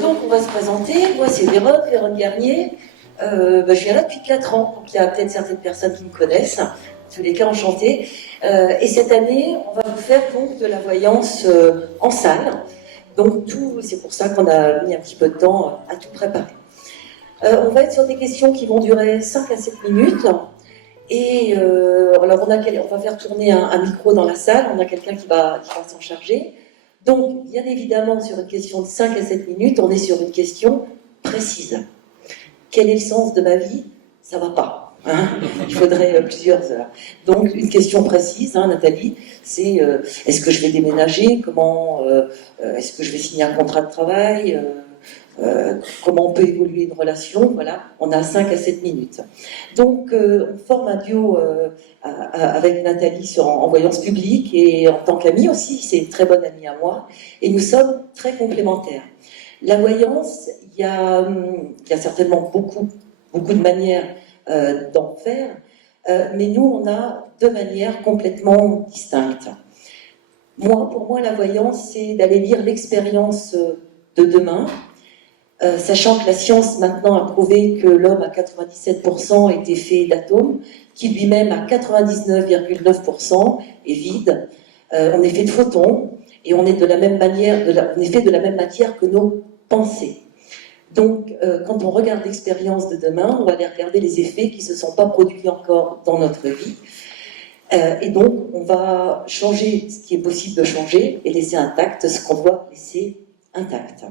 Donc on va se présenter. Moi c'est Vérone Garnier. Je suis là depuis 4 ans, donc il y a peut-être certaines personnes qui me connaissent. En tous les cas, enchantée. Et cette année, on va vous faire donc de la voyance en salle. Donc c'est pour ça qu'on a mis un petit peu de temps à tout préparer. On va être sur des questions qui vont durer 5 à 7 minutes. Et alors on va faire tourner un micro dans la salle, on a quelqu'un qui va s'en charger. Donc, bien évidemment, sur une question de 5 à 7 minutes, on est sur une question précise. Quel est le sens de ma vie? Ça ne va pas. Hein, il faudrait plusieurs heures. Donc, une question précise, hein, Nathalie, c'est est-ce que je vais déménager? Comment est-ce que je vais signer un contrat de travail? Comment on peut évoluer une relation? Voilà, on a 5 à 7 minutes. Donc, on forme un duo avec Nathalie en voyance publique et en tant qu'amie aussi, c'est une très bonne amie à moi, et nous sommes très complémentaires. La voyance, il y a certainement beaucoup de manières d'en faire, mais nous, on a 2 manières complètement distinctes. Pour moi, la voyance, c'est d'aller lire l'expérience de demain, sachant que la science maintenant a prouvé que l'homme à 97% était fait d'atomes, qui lui-même à 99,9% est vide. On est fait de photons et on est de la même manière, on est fait de la même matière que nos pensées. Donc, quand on regarde l'expérience de demain, on va aller regarder les effets qui ne se sont pas produits encore dans notre vie. Et donc, on va changer ce qui est possible de changer et laisser intact ce qu'on doit laisser intact.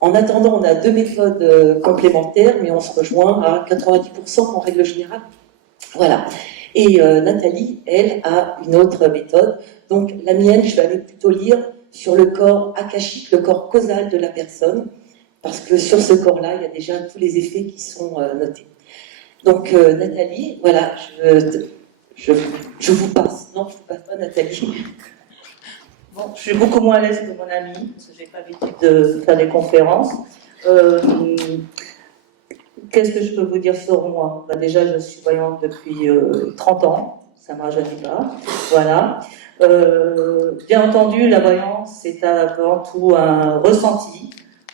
En attendant, on a 2 méthodes complémentaires, mais on se rejoint à 90% en règle générale. Voilà. Et Nathalie, elle, a une autre méthode. Donc, la mienne, je vais aller plutôt lire sur le corps akashique, le corps causal de la personne, parce que sur ce corps-là, il y a déjà tous les effets qui sont notés. Donc, Nathalie, voilà, je vous passe. Non, je ne vous passe pas, Nathalie. Bon, je suis beaucoup moins à l'aise que mon amie, parce que je n'ai pas l'habitude de faire des conférences. Qu'est-ce que je peux vous dire sur moi? Déjà, je suis voyante depuis 30 ans, ça ne me rajeunit pas. Voilà. Bien entendu, la voyance, c'est avant tout un ressenti.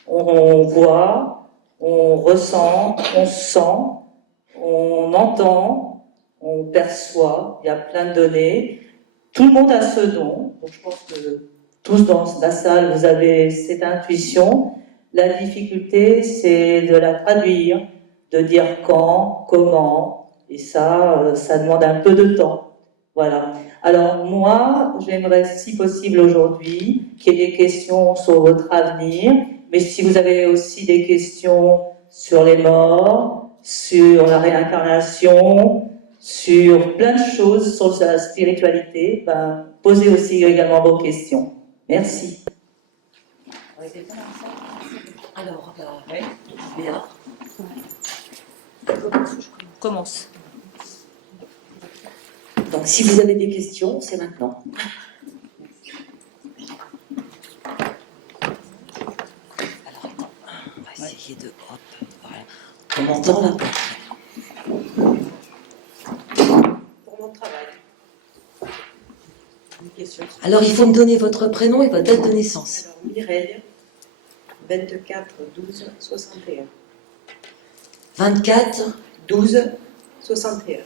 On voit, on ressent, on sent, on entend, on perçoit, il y a plein de données. Tout le monde a ce don, donc je pense que tous dans la salle, vous avez cette intuition. La difficulté, c'est de la traduire, de dire quand, comment, et ça demande un peu de temps. Voilà. Alors moi, j'aimerais, si possible aujourd'hui, qu'il y ait des questions sur votre avenir, mais si vous avez aussi des questions sur les morts, sur la réincarnation, sur plein de choses, sur la spiritualité, posez aussi également vos questions. Merci. Alors, Béa. Commence. Donc, si vous avez des questions, c'est maintenant. Alors, attends, on va essayer de... Hop, voilà. On m'entend là? Pour mon travail. Une question. Alors, il faut me donner votre prénom et votre date de naissance. Alors, Mireille, 24 12 61. 24 12 61.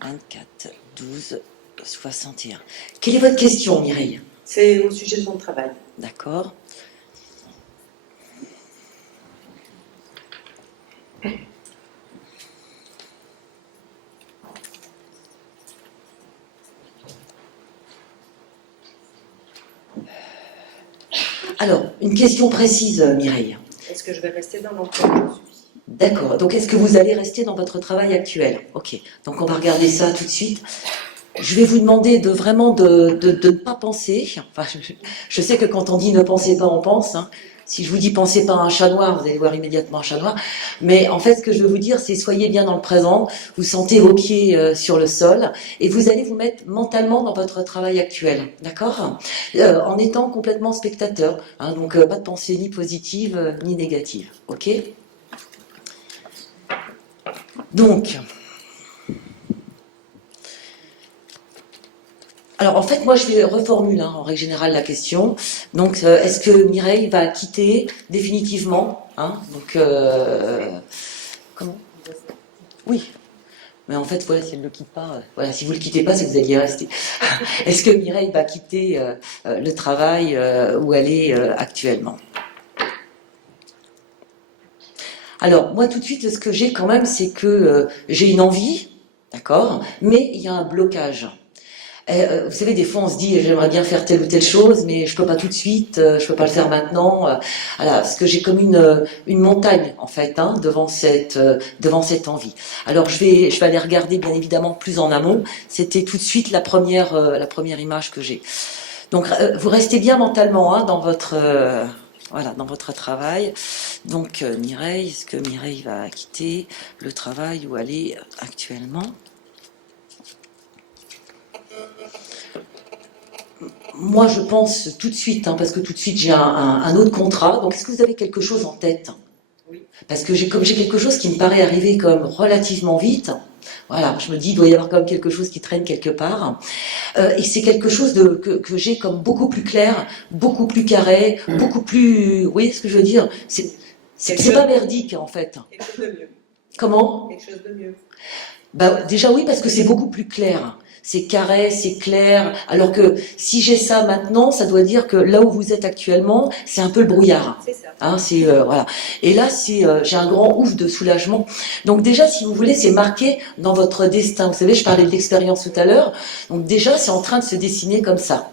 24 12 61. Quelle est votre question, Mireille? C'est au sujet de mon travail. D'accord. Alors, une question précise, Mireille. Est-ce que je vais rester dans l'emploi où je suis? D'accord. Donc, est-ce que vous allez rester dans votre travail actuel? Ok. Donc, on va regarder ça tout de suite. Je vais vous demander de vraiment de ne pas penser. Enfin, je sais que quand on dit ne pensez pas, on pense. Hein. Si je vous dis pensez pas à un chat noir, vous allez voir immédiatement un chat noir. Mais en fait, ce que je veux vous dire, c'est soyez bien dans le présent. Vous sentez vos pieds sur le sol et vous allez vous mettre mentalement dans votre travail actuel, d'accord? En étant complètement spectateur. Hein, donc, pas de pensée ni positive ni négative, ok? Donc, Alors en fait, moi je vais reformuler en règle générale la question. Donc est-ce que Mireille va quitter définitivement Donc comment? Oui. Mais en fait, voilà, si elle ne le quitte pas, voilà, si vous ne le quittez pas, c'est que vous alliez rester. Est-ce que Mireille va quitter le travail où elle est actuellement? Alors, moi, tout de suite, ce que j'ai quand même, c'est que j'ai une envie, d'accord, mais il y a un blocage. Vous savez, des fois, on se dit, j'aimerais bien faire telle ou telle chose, mais je peux pas tout de suite, je peux pas le faire maintenant. Voilà, parce que j'ai comme une montagne, en fait, devant cette envie. Alors, je vais aller regarder, bien évidemment, plus en amont. C'était tout de suite la première image que j'ai. Donc, vous restez bien mentalement, dans votre, voilà, dans votre travail. Donc, Mireille, est-ce que Mireille va quitter le travail où elle est actuellement? Moi, je pense tout de suite, parce que tout de suite, j'ai un autre contrat. Donc, est-ce que vous avez quelque chose en tête? Oui. Parce que comme j'ai quelque chose qui me paraît arriver comme relativement vite, voilà, je me dis, il doit y avoir quand même quelque chose qui traîne quelque part. Et c'est quelque chose que j'ai comme beaucoup plus clair, beaucoup plus carré, beaucoup plus... Vous voyez ce que je veux dire? C'est pas merdique, en fait. Quelque chose de mieux. Comment? Quelque chose de mieux. Bah, déjà oui, parce que c'est beaucoup plus clair. C'est carré, c'est clair. Alors que si j'ai ça maintenant, ça doit dire que là où vous êtes actuellement, c'est un peu le brouillard. C'est ça. Voilà. Et là, j'ai un grand ouf de soulagement. Donc déjà, si vous voulez, c'est marqué dans votre destin. Vous savez, je parlais de l'expérience tout à l'heure. Donc déjà, c'est en train de se dessiner comme ça.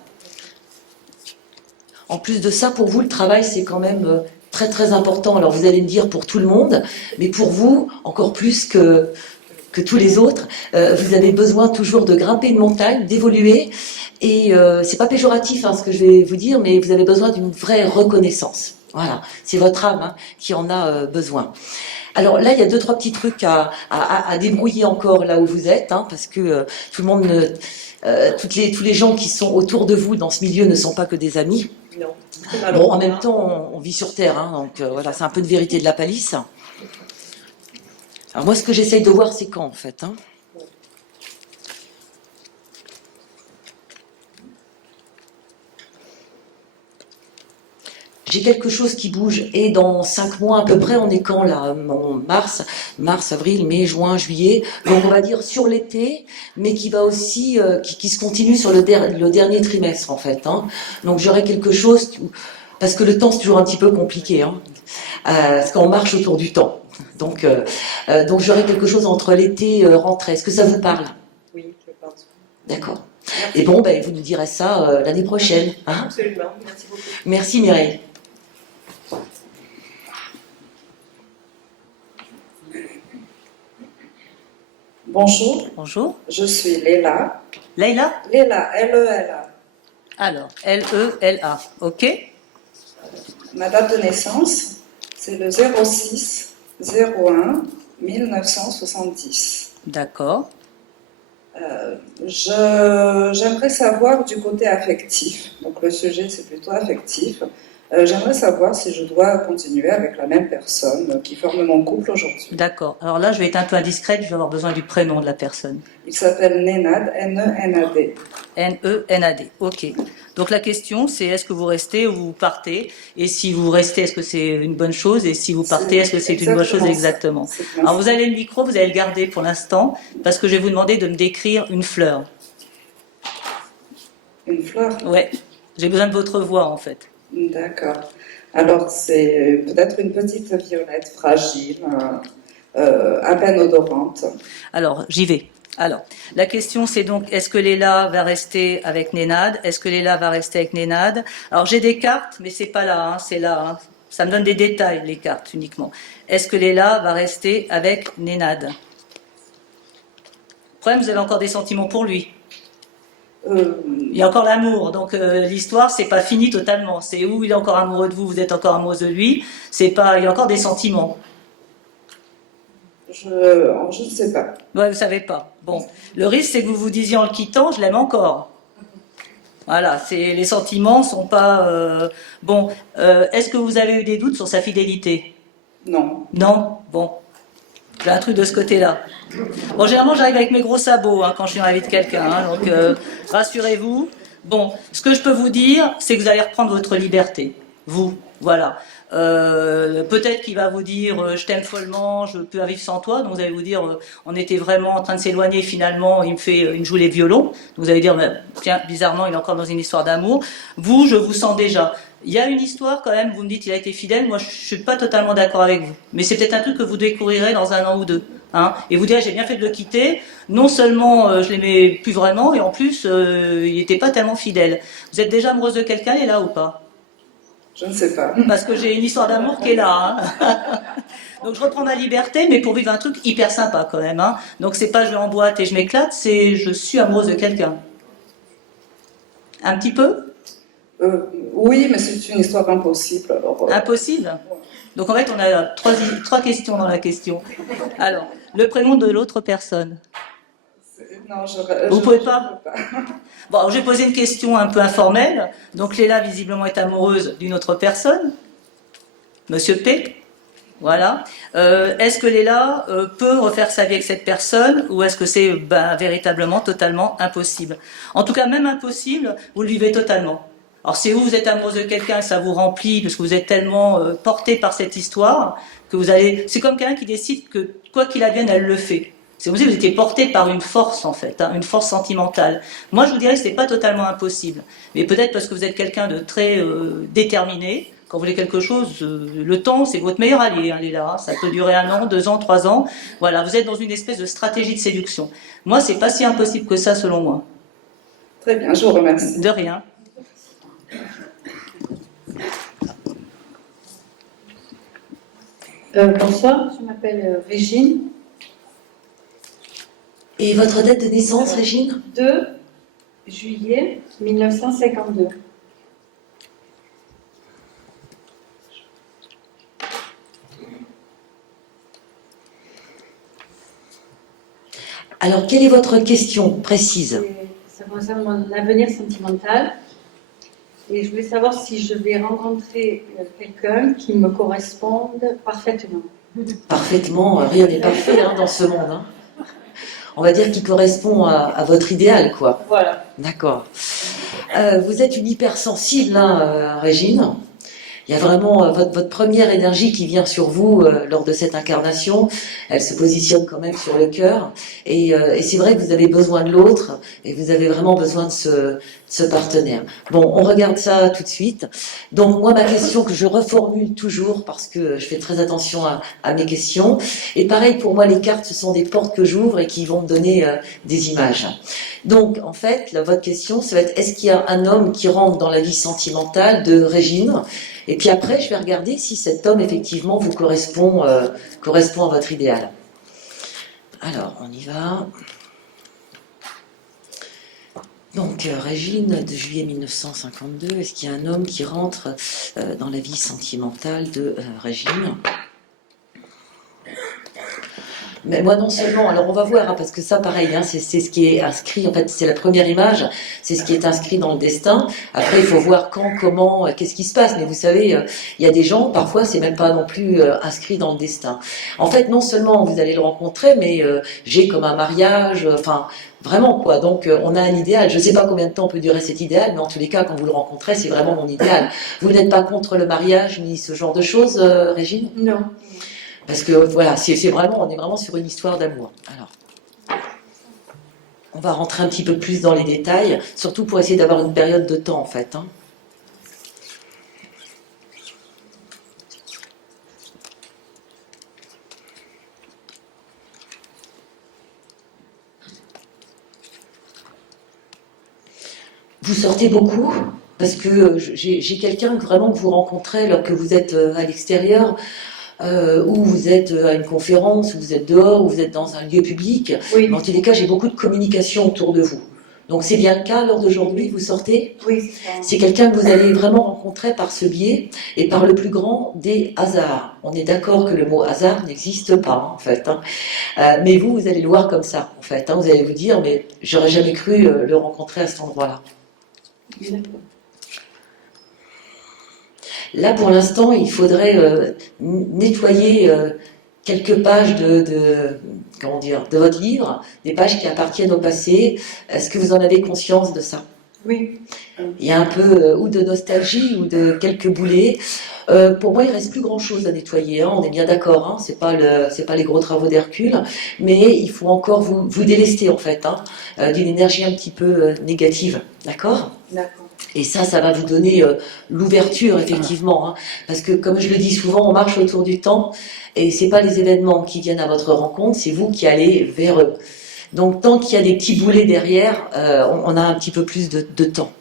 En plus de ça, pour vous, le travail, c'est quand même très très important. Alors vous allez me dire pour tout le monde, mais pour vous, encore plus que tous les autres, vous avez besoin toujours de grimper une montagne, d'évoluer, et c'est pas péjoratif ce que je vais vous dire, mais vous avez besoin d'une vraie reconnaissance. Voilà, c'est votre âme qui en a besoin. Alors là, il y a 2-3 petits trucs à débrouiller encore là où vous êtes, parce que tout le monde, tous les gens qui sont autour de vous dans ce milieu ne sont pas que des amis. Non. Bon, en même temps, on vit sur Terre, donc voilà, c'est un peu de vérité de la palisse. Alors moi, ce que j'essaye de voir, c'est quand, en fait. J'ai quelque chose qui bouge, et dans 5 mois à peu près, on est quand là? Mars, avril, mai, juin, juillet. Donc on va dire sur l'été, mais qui va aussi, qui se continue sur le dernier trimestre, en fait. Donc j'aurai quelque chose, parce que le temps, c'est toujours un petit peu compliqué, parce qu'on marche autour du temps. Donc j'aurai quelque chose entre l'été et rentrée. Est-ce que ça vous parle? Oui, je pense. D'accord. Merci. Et bon, vous nous direz ça l'année prochaine. Absolument. Merci beaucoup. Merci Mireille. Bonjour, Bonjour. je suis Léla. Leïla? Léla, L-E-L-A. Alors, L-E-L-A. OK. Ma date de naissance, c'est le 06 01 1970. D'accord. J'aimerais savoir du côté affectif, donc le sujet c'est plutôt affectif. J'aimerais savoir si je dois continuer avec la même personne qui forme mon couple aujourd'hui. D'accord. Alors là, je vais être un peu indiscrète, je vais avoir besoin du prénom de la personne. Il s'appelle Nenad, N-E-N-A-D. N-E-N-A-D. OK. Donc la question, c'est est-ce que vous restez ou vous partez? Et si vous restez, est-ce que c'est une bonne chose? Et si vous partez, est-ce que c'est une bonne chose? Exactement. Alors vous avez le micro, vous allez le garder pour l'instant, parce que je vais vous demander de me décrire une fleur. Une fleur? Ouais. J'ai besoin de votre voix, en fait. D'accord. Alors, c'est peut-être une petite violette fragile, à peine odorante. Alors, j'y vais. Alors, la question c'est donc, est-ce que Léla va rester avec Nenad? Est-ce que Léla va rester avec Nenad? Alors, j'ai des cartes, mais c'est pas là, c'est là. Ça me donne des détails, les cartes, uniquement. Est-ce que Léla va rester avec Nenad? Le problème, vous avez encore des sentiments pour lui. Il y a encore l'amour, donc l'histoire c'est pas fini totalement. C'est où il est encore amoureux de vous, vous êtes encore amoureuse de lui. C'est pas, il y a encore des sentiments. Je ne sais pas. Ouais, vous savez pas. Bon, le risque c'est que vous vous disiez en le quittant, je l'aime encore. Voilà, les sentiments sont pas bon. Est-ce que vous avez eu des doutes sur sa fidélité? Non. Non. Bon. J'ai un truc de ce côté-là. Bon, généralement, j'arrive avec mes gros sabots quand je suis dans la vie de quelqu'un. Donc, rassurez-vous. Bon, ce que je peux vous dire, c'est que vous allez reprendre votre liberté. Vous, voilà. Peut-être qu'il va vous dire je t'aime follement, je peux vivre sans toi. Donc vous allez vous dire on était vraiment en train de s'éloigner, finalement il me joue les violons. Donc vous allez dire tiens, bizarrement il est encore dans une histoire d'amour. Vous, je vous sens déjà. Il y a une histoire quand même, vous me dites il a été fidèle, moi je suis pas totalement d'accord avec vous. Mais c'est peut-être un truc que vous découvrirez dans 1 an ou 2. Et vous direz j'ai bien fait de le quitter, non seulement je l'aimais plus vraiment, et en plus il n'était pas tellement fidèle. Vous êtes déjà amoureuse de quelqu'un, elle est là ou pas? Je ne sais pas. Parce que j'ai une histoire d'amour qui est là. Donc je reprends ma liberté, mais pour vivre un truc hyper sympa quand même. Donc c'est pas je vais en boîte et je m'éclate, c'est je suis amoureuse de quelqu'un. Un petit peu? Oui, mais c'est une histoire impossible. Alors, Impossible? Donc en fait on a trois questions dans la question. Alors, le prénom de l'autre personne. non, Vous pouvez pas? peux pas. Bon, alors, j'ai posé une question un peu informelle. Donc Léla, visiblement, est amoureuse d'une autre personne. Monsieur P. Voilà. Est-ce que Léla peut refaire sa vie avec cette personne ou est-ce que c'est véritablement totalement impossible? En tout cas, même impossible, vous le vivez totalement. Alors si vous êtes amoureuse de quelqu'un et ça vous remplit parce que vous êtes tellement porté par cette histoire que vous allez... C'est comme quelqu'un qui décide que quoi qu'il advienne, elle le fait. C'est comme si vous étiez porté par une force en fait, une force sentimentale. Moi je vous dirais que c'est pas totalement impossible, mais peut-être parce que vous êtes quelqu'un de très déterminé. Quand vous voulez quelque chose, le temps c'est votre meilleur allié, Léla. Ça peut durer 1 an, 2 ans, 3 ans. Voilà, vous êtes dans une espèce de stratégie de séduction. Moi c'est pas si impossible que ça selon moi. Très bien, je vous remercie. De rien. Bonsoir, je m'appelle Régine. Et votre date de naissance, Régine? 2 juillet 1952. Alors, quelle est votre question précise? Ça concerne mon avenir sentimental. Et je voulais savoir si je vais rencontrer quelqu'un qui me corresponde parfaitement. Parfaitement, rien n'est parfait dans ce monde. On va dire qu'il correspond à votre idéal, quoi. Voilà. D'accord. Vous êtes une hypersensible, Régine. Il y a vraiment votre première énergie qui vient sur vous lors de cette incarnation. Elle se positionne quand même sur le cœur. Et c'est vrai que vous avez besoin de l'autre et vous avez vraiment besoin de ce partenaire. Bon, on regarde ça tout de suite. Donc moi, ma question que je reformule toujours parce que je fais très attention à mes questions. Et pareil, pour moi, les cartes, ce sont des portes que j'ouvre et qui vont me donner des images. Donc, en fait, votre question, ça va être, est-ce qu'il y a un homme qui rentre dans la vie sentimentale de Régine? Et puis après, je vais regarder si cet homme, effectivement, vous correspond à votre idéal. Alors, on y va. Donc, Régine, de juillet 1952, est-ce qu'il y a un homme qui rentre dans la vie sentimentale de Régine? Mais moi non seulement, alors on va voir, parce que ça pareil, c'est ce qui est inscrit, en fait c'est la première image, c'est ce qui est inscrit dans le destin. Après il faut voir quand, comment, qu'est-ce qui se passe, mais vous savez, il y a des gens, parfois c'est même pas non plus inscrit dans le destin. En fait non seulement vous allez le rencontrer, mais j'ai comme un mariage, enfin vraiment quoi, donc on a un idéal, je sais pas combien de temps peut durer cet idéal, mais en tous les cas quand vous le rencontrez, c'est vraiment mon idéal. Vous n'êtes pas contre le mariage ni ce genre de choses, Régine? Non. Parce que voilà, on est vraiment sur une histoire d'amour. Alors, on va rentrer un petit peu plus dans les détails, surtout pour essayer d'avoir une période de temps en fait. Vous sortez beaucoup? Parce que j'ai quelqu'un vraiment que vous rencontrez alors que vous êtes à l'extérieur. Ou vous êtes à une conférence, ou vous êtes dehors, ou vous êtes dans un lieu public. Oui. Dans tous les cas, j'ai beaucoup de communication autour de vous. Donc c'est bien le cas lors d'aujourd'hui, vous sortez? Oui, c'est ça. C'est quelqu'un que vous allez vraiment rencontrer par ce biais et par le plus grand des hasards. On est d'accord que le mot hasard n'existe pas en fait. Mais vous allez le voir comme ça en fait. Vous allez vous dire, mais j'aurais jamais cru le rencontrer à cet endroit-là. D'accord. Là, pour l'instant, il faudrait nettoyer quelques pages comment dire, de votre livre, des pages qui appartiennent au passé. Est-ce que vous en avez conscience de ça? Oui. Il y a un peu ou de nostalgie ou de quelques boulets. Pour moi, il reste plus grand-chose à nettoyer. Hein, on est bien d'accord. Hein, c'est pas les gros travaux d'Hercule, mais il faut encore vous délester en fait hein, d'une énergie un petit peu négative. D'accord? D'accord. Et ça va vous donner l'ouverture effectivement, hein, parce que comme je le dis souvent, on marche autour du temps et c'est pas les événements qui viennent à votre rencontre, c'est vous qui allez vers eux. Donc tant qu'il y a des petits boulets derrière, on a un petit peu plus de temps.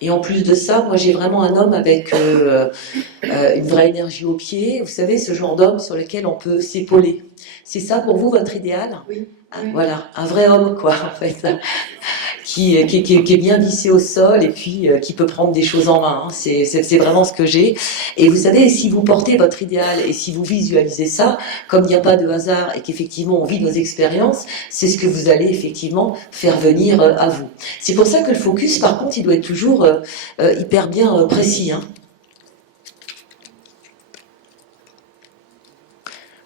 Et en plus de ça, moi j'ai vraiment un homme avec une vraie énergie au pied. Vous savez, ce genre d'homme sur lequel on peut s'épauler. C'est ça pour vous votre idéal? Oui. Ah, voilà, un vrai homme quoi en fait, qui est bien vissé au sol et puis qui peut prendre des choses en main. Hein. C'est vraiment ce que j'ai. Et vous savez, si vous portez votre idéal et si vous visualisez ça, comme il n'y a pas de hasard et qu'effectivement on vit nos expériences, c'est ce que vous allez effectivement faire venir à vous. C'est pour ça que le focus, par contre, il doit être toujours hyper bien précis. Hein.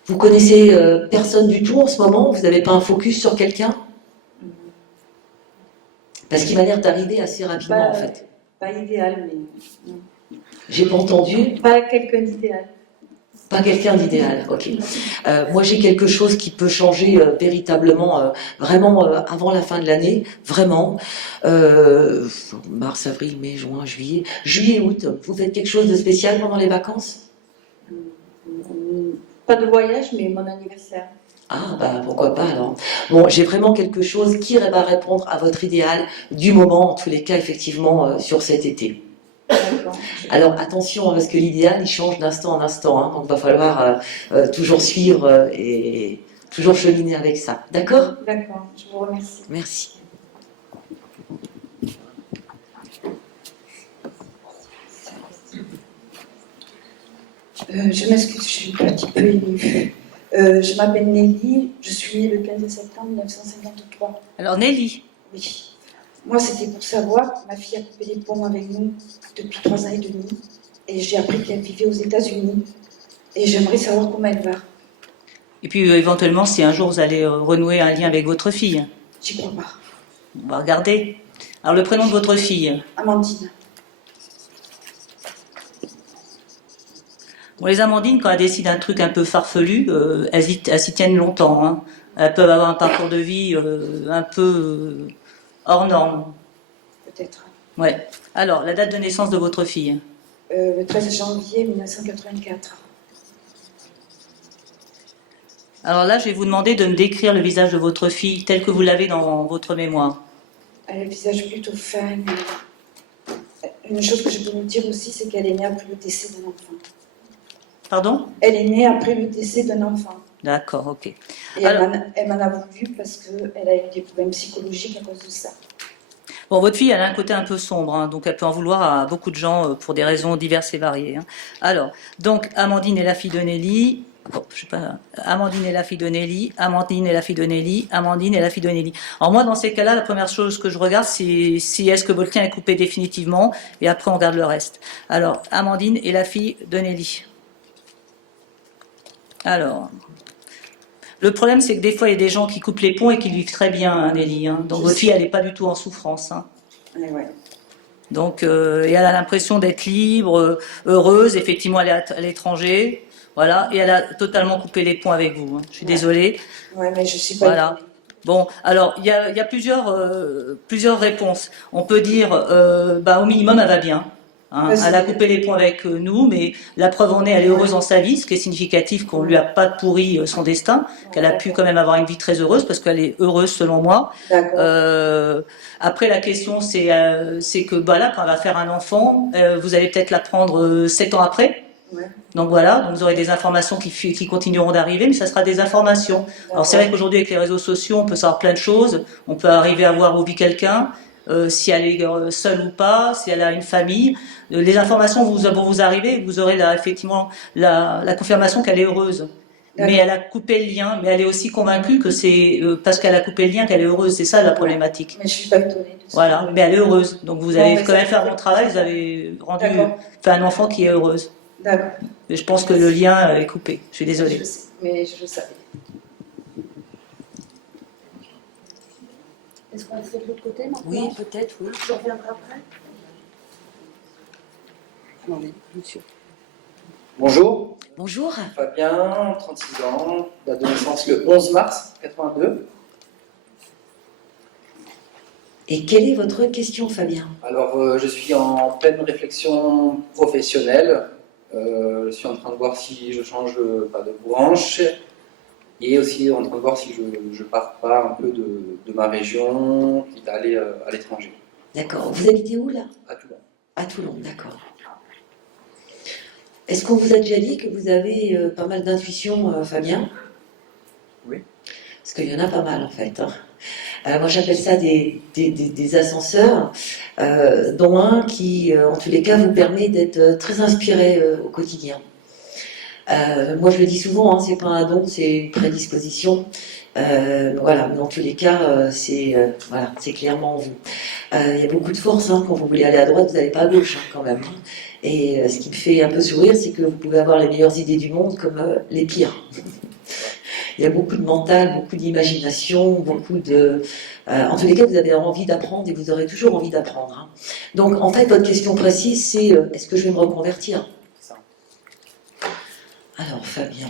Vous connaissez personne du tout en ce moment? Vous n'avez pas un focus sur quelqu'un? Parce qu'il m'a l'air d'arriver assez rapidement en fait. Pas idéal, mais. J'ai pas entendu. Pas quelqu'un d'idéal. Pas quelqu'un d'idéal, ok. Moi j'ai quelque chose qui peut changer véritablement, vraiment avant la fin de l'année, vraiment. Mars, avril, mai, juin, juillet. Juillet, août, vous faites quelque chose de spécial pendant les vacances? Pas de voyage, mais mon anniversaire. Ah, bah pourquoi pas alors. Bon, j'ai vraiment quelque chose qui va répondre à votre idéal du moment, en tous les cas, effectivement, sur cet été. D'accord. Alors attention, parce que l'idéal, il change d'instant en instant, hein, donc il va falloir toujours suivre et toujours cheminer avec ça. D'accord? D'accord, je vous remercie. Merci. Je m'excuse, je suis un petit peu émue. Je m'appelle Nelly, je suis née le 15 septembre 1953. Alors Nelly, Oui. Moi, c'était pour savoir, ma fille a coupé les ponts avec nous depuis 3 ans et demi, et j'ai appris qu'elle vivait aux États-Unis, et j'aimerais savoir comment elle va. et puis éventuellement si un jour vous allez renouer un lien avec votre fille, J'y crois pas. on va regarder. Alors le prénom de votre fille? Amandine. Bon, les Amandines, quand elles décident un truc un peu farfelu, elles s'y tiennent longtemps. Hein. Elles peuvent avoir un parcours de vie un peu hors norme. Peut-être. Ouais. Alors, la date de naissance de votre fille? Le 13 janvier 1984. Alors là, je vais vous demander de me décrire le visage de votre fille tel que vous l'avez dans votre mémoire. Elle a le visage plutôt fin. Une chose que je peux vous dire aussi, c'est qu'elle est née après le décès d'un enfant. Pardon? Elle est née après le décès d'un enfant. D'accord, ok. Et Alors- elle m'en a voulu parce qu'elle a eu des problèmes psychologiques à cause de ça. Bon, votre fille, elle a un côté un peu sombre, hein, donc elle peut en vouloir à beaucoup de gens pour des raisons diverses et variées. Hein. Alors, donc, Amandine est la fille de Nelly. Bon, je sais pas. Amandine est la fille de Nelly. Amandine est la fille de Nelly. Amandine est la fille de Nelly. Alors moi, dans ces cas-là, la première chose que je regarde, c'est si est-ce que votre lien est coupé définitivement, et après on regarde le reste. Alors, Amandine est la fille de Nelly. Alors, le problème, c'est que des fois, il y a des gens qui coupent les ponts et qui vivent très bien, hein, Nelly. Hein. Donc, votre fille, elle n'est pas du tout en souffrance. Hein. Ouais. Donc, et elle a l'impression d'être libre, heureuse. Effectivement, elle est à l'étranger. Voilà. Et elle a totalement coupé les ponts avec vous. Hein. Je suis désolée. Ouais, mais je suis pas Voilà. étonnée. Bon, alors, il y a plusieurs réponses. On peut dire, au minimum, elle va bien. Hein. Elle a coupé les ponts avec nous, mais la preuve en est, elle est heureuse dans sa vie, ce qui est significatif qu'on lui a pas pourri son destin, qu'elle a pu quand même avoir une vie très heureuse, parce qu'elle est heureuse selon moi. D'accord. Après, la question, c'est que là, quand elle va faire un enfant, vous allez peut-être la prendre 7 ans après. Ouais. Donc voilà, donc vous aurez des informations qui continueront d'arriver, mais ça sera des informations. Alors c'est vrai qu'aujourd'hui, avec les réseaux sociaux, on peut savoir plein de choses. On peut arriver à voir où vit quelqu'un, si elle est seule ou pas, si elle a une famille. Les informations vont vous arriver, vous aurez effectivement la confirmation qu'elle est heureuse. Mais elle a coupé le lien, mais elle est aussi convaincue que c'est parce qu'elle a coupé le lien qu'elle est heureuse. C'est ça la problématique. Mais je suis pas étonnée de ça. Voilà, mais elle est heureuse. Donc vous avez mais quand même ça- fait un bon travail, vous avez fait un enfant qui est heureuse. D'accord. Mais je pense que le lien est coupé. Je suis désolée. Je sais, mais je savais. Est-ce qu'on va faire de l'autre côté maintenant? Oui, peut-être, oui. Je reviendrai après. Oui, monsieur. Bonjour, Bonjour. Fabien, 36 ans, d'adolescence le 11 mars 82. Et quelle est votre question, Fabien? Alors, je suis en pleine réflexion professionnelle. Je suis en train de voir si je change pas de branche et aussi en train de voir si je pars pas un peu de ma région, quitte à aller à l'étranger, D'accord. Vous habitez où, là? à Toulon. À Toulon, d'accord. Est-ce qu'on vous a déjà dit que vous avez pas mal d'intuition, Fabien? Oui. Parce qu'il y en a pas mal, en fait. Hein. Moi, j'appelle ça des ascenseurs, dont un qui, en tous les cas, vous permet d'être très inspiré au quotidien. Moi, je le dis souvent, hein, c'est pas un don, c'est une prédisposition. Voilà, mais dans tous les cas, voilà, c'est clairement vous. Il y a beaucoup de force, hein, quand vous voulez aller à droite, vous n'allez pas à gauche, hein, quand même. Hein. Et ce qui me fait un peu sourire, c'est que vous pouvez avoir les meilleures idées du monde comme les pires. Il y a beaucoup de mental, beaucoup d'imagination, beaucoup de... en tous les cas, vous avez envie d'apprendre et vous aurez toujours envie d'apprendre. Hein. Donc, en fait, votre question précise, c'est est-ce que je vais me reconvertir? C'est ça. Alors, Fabien.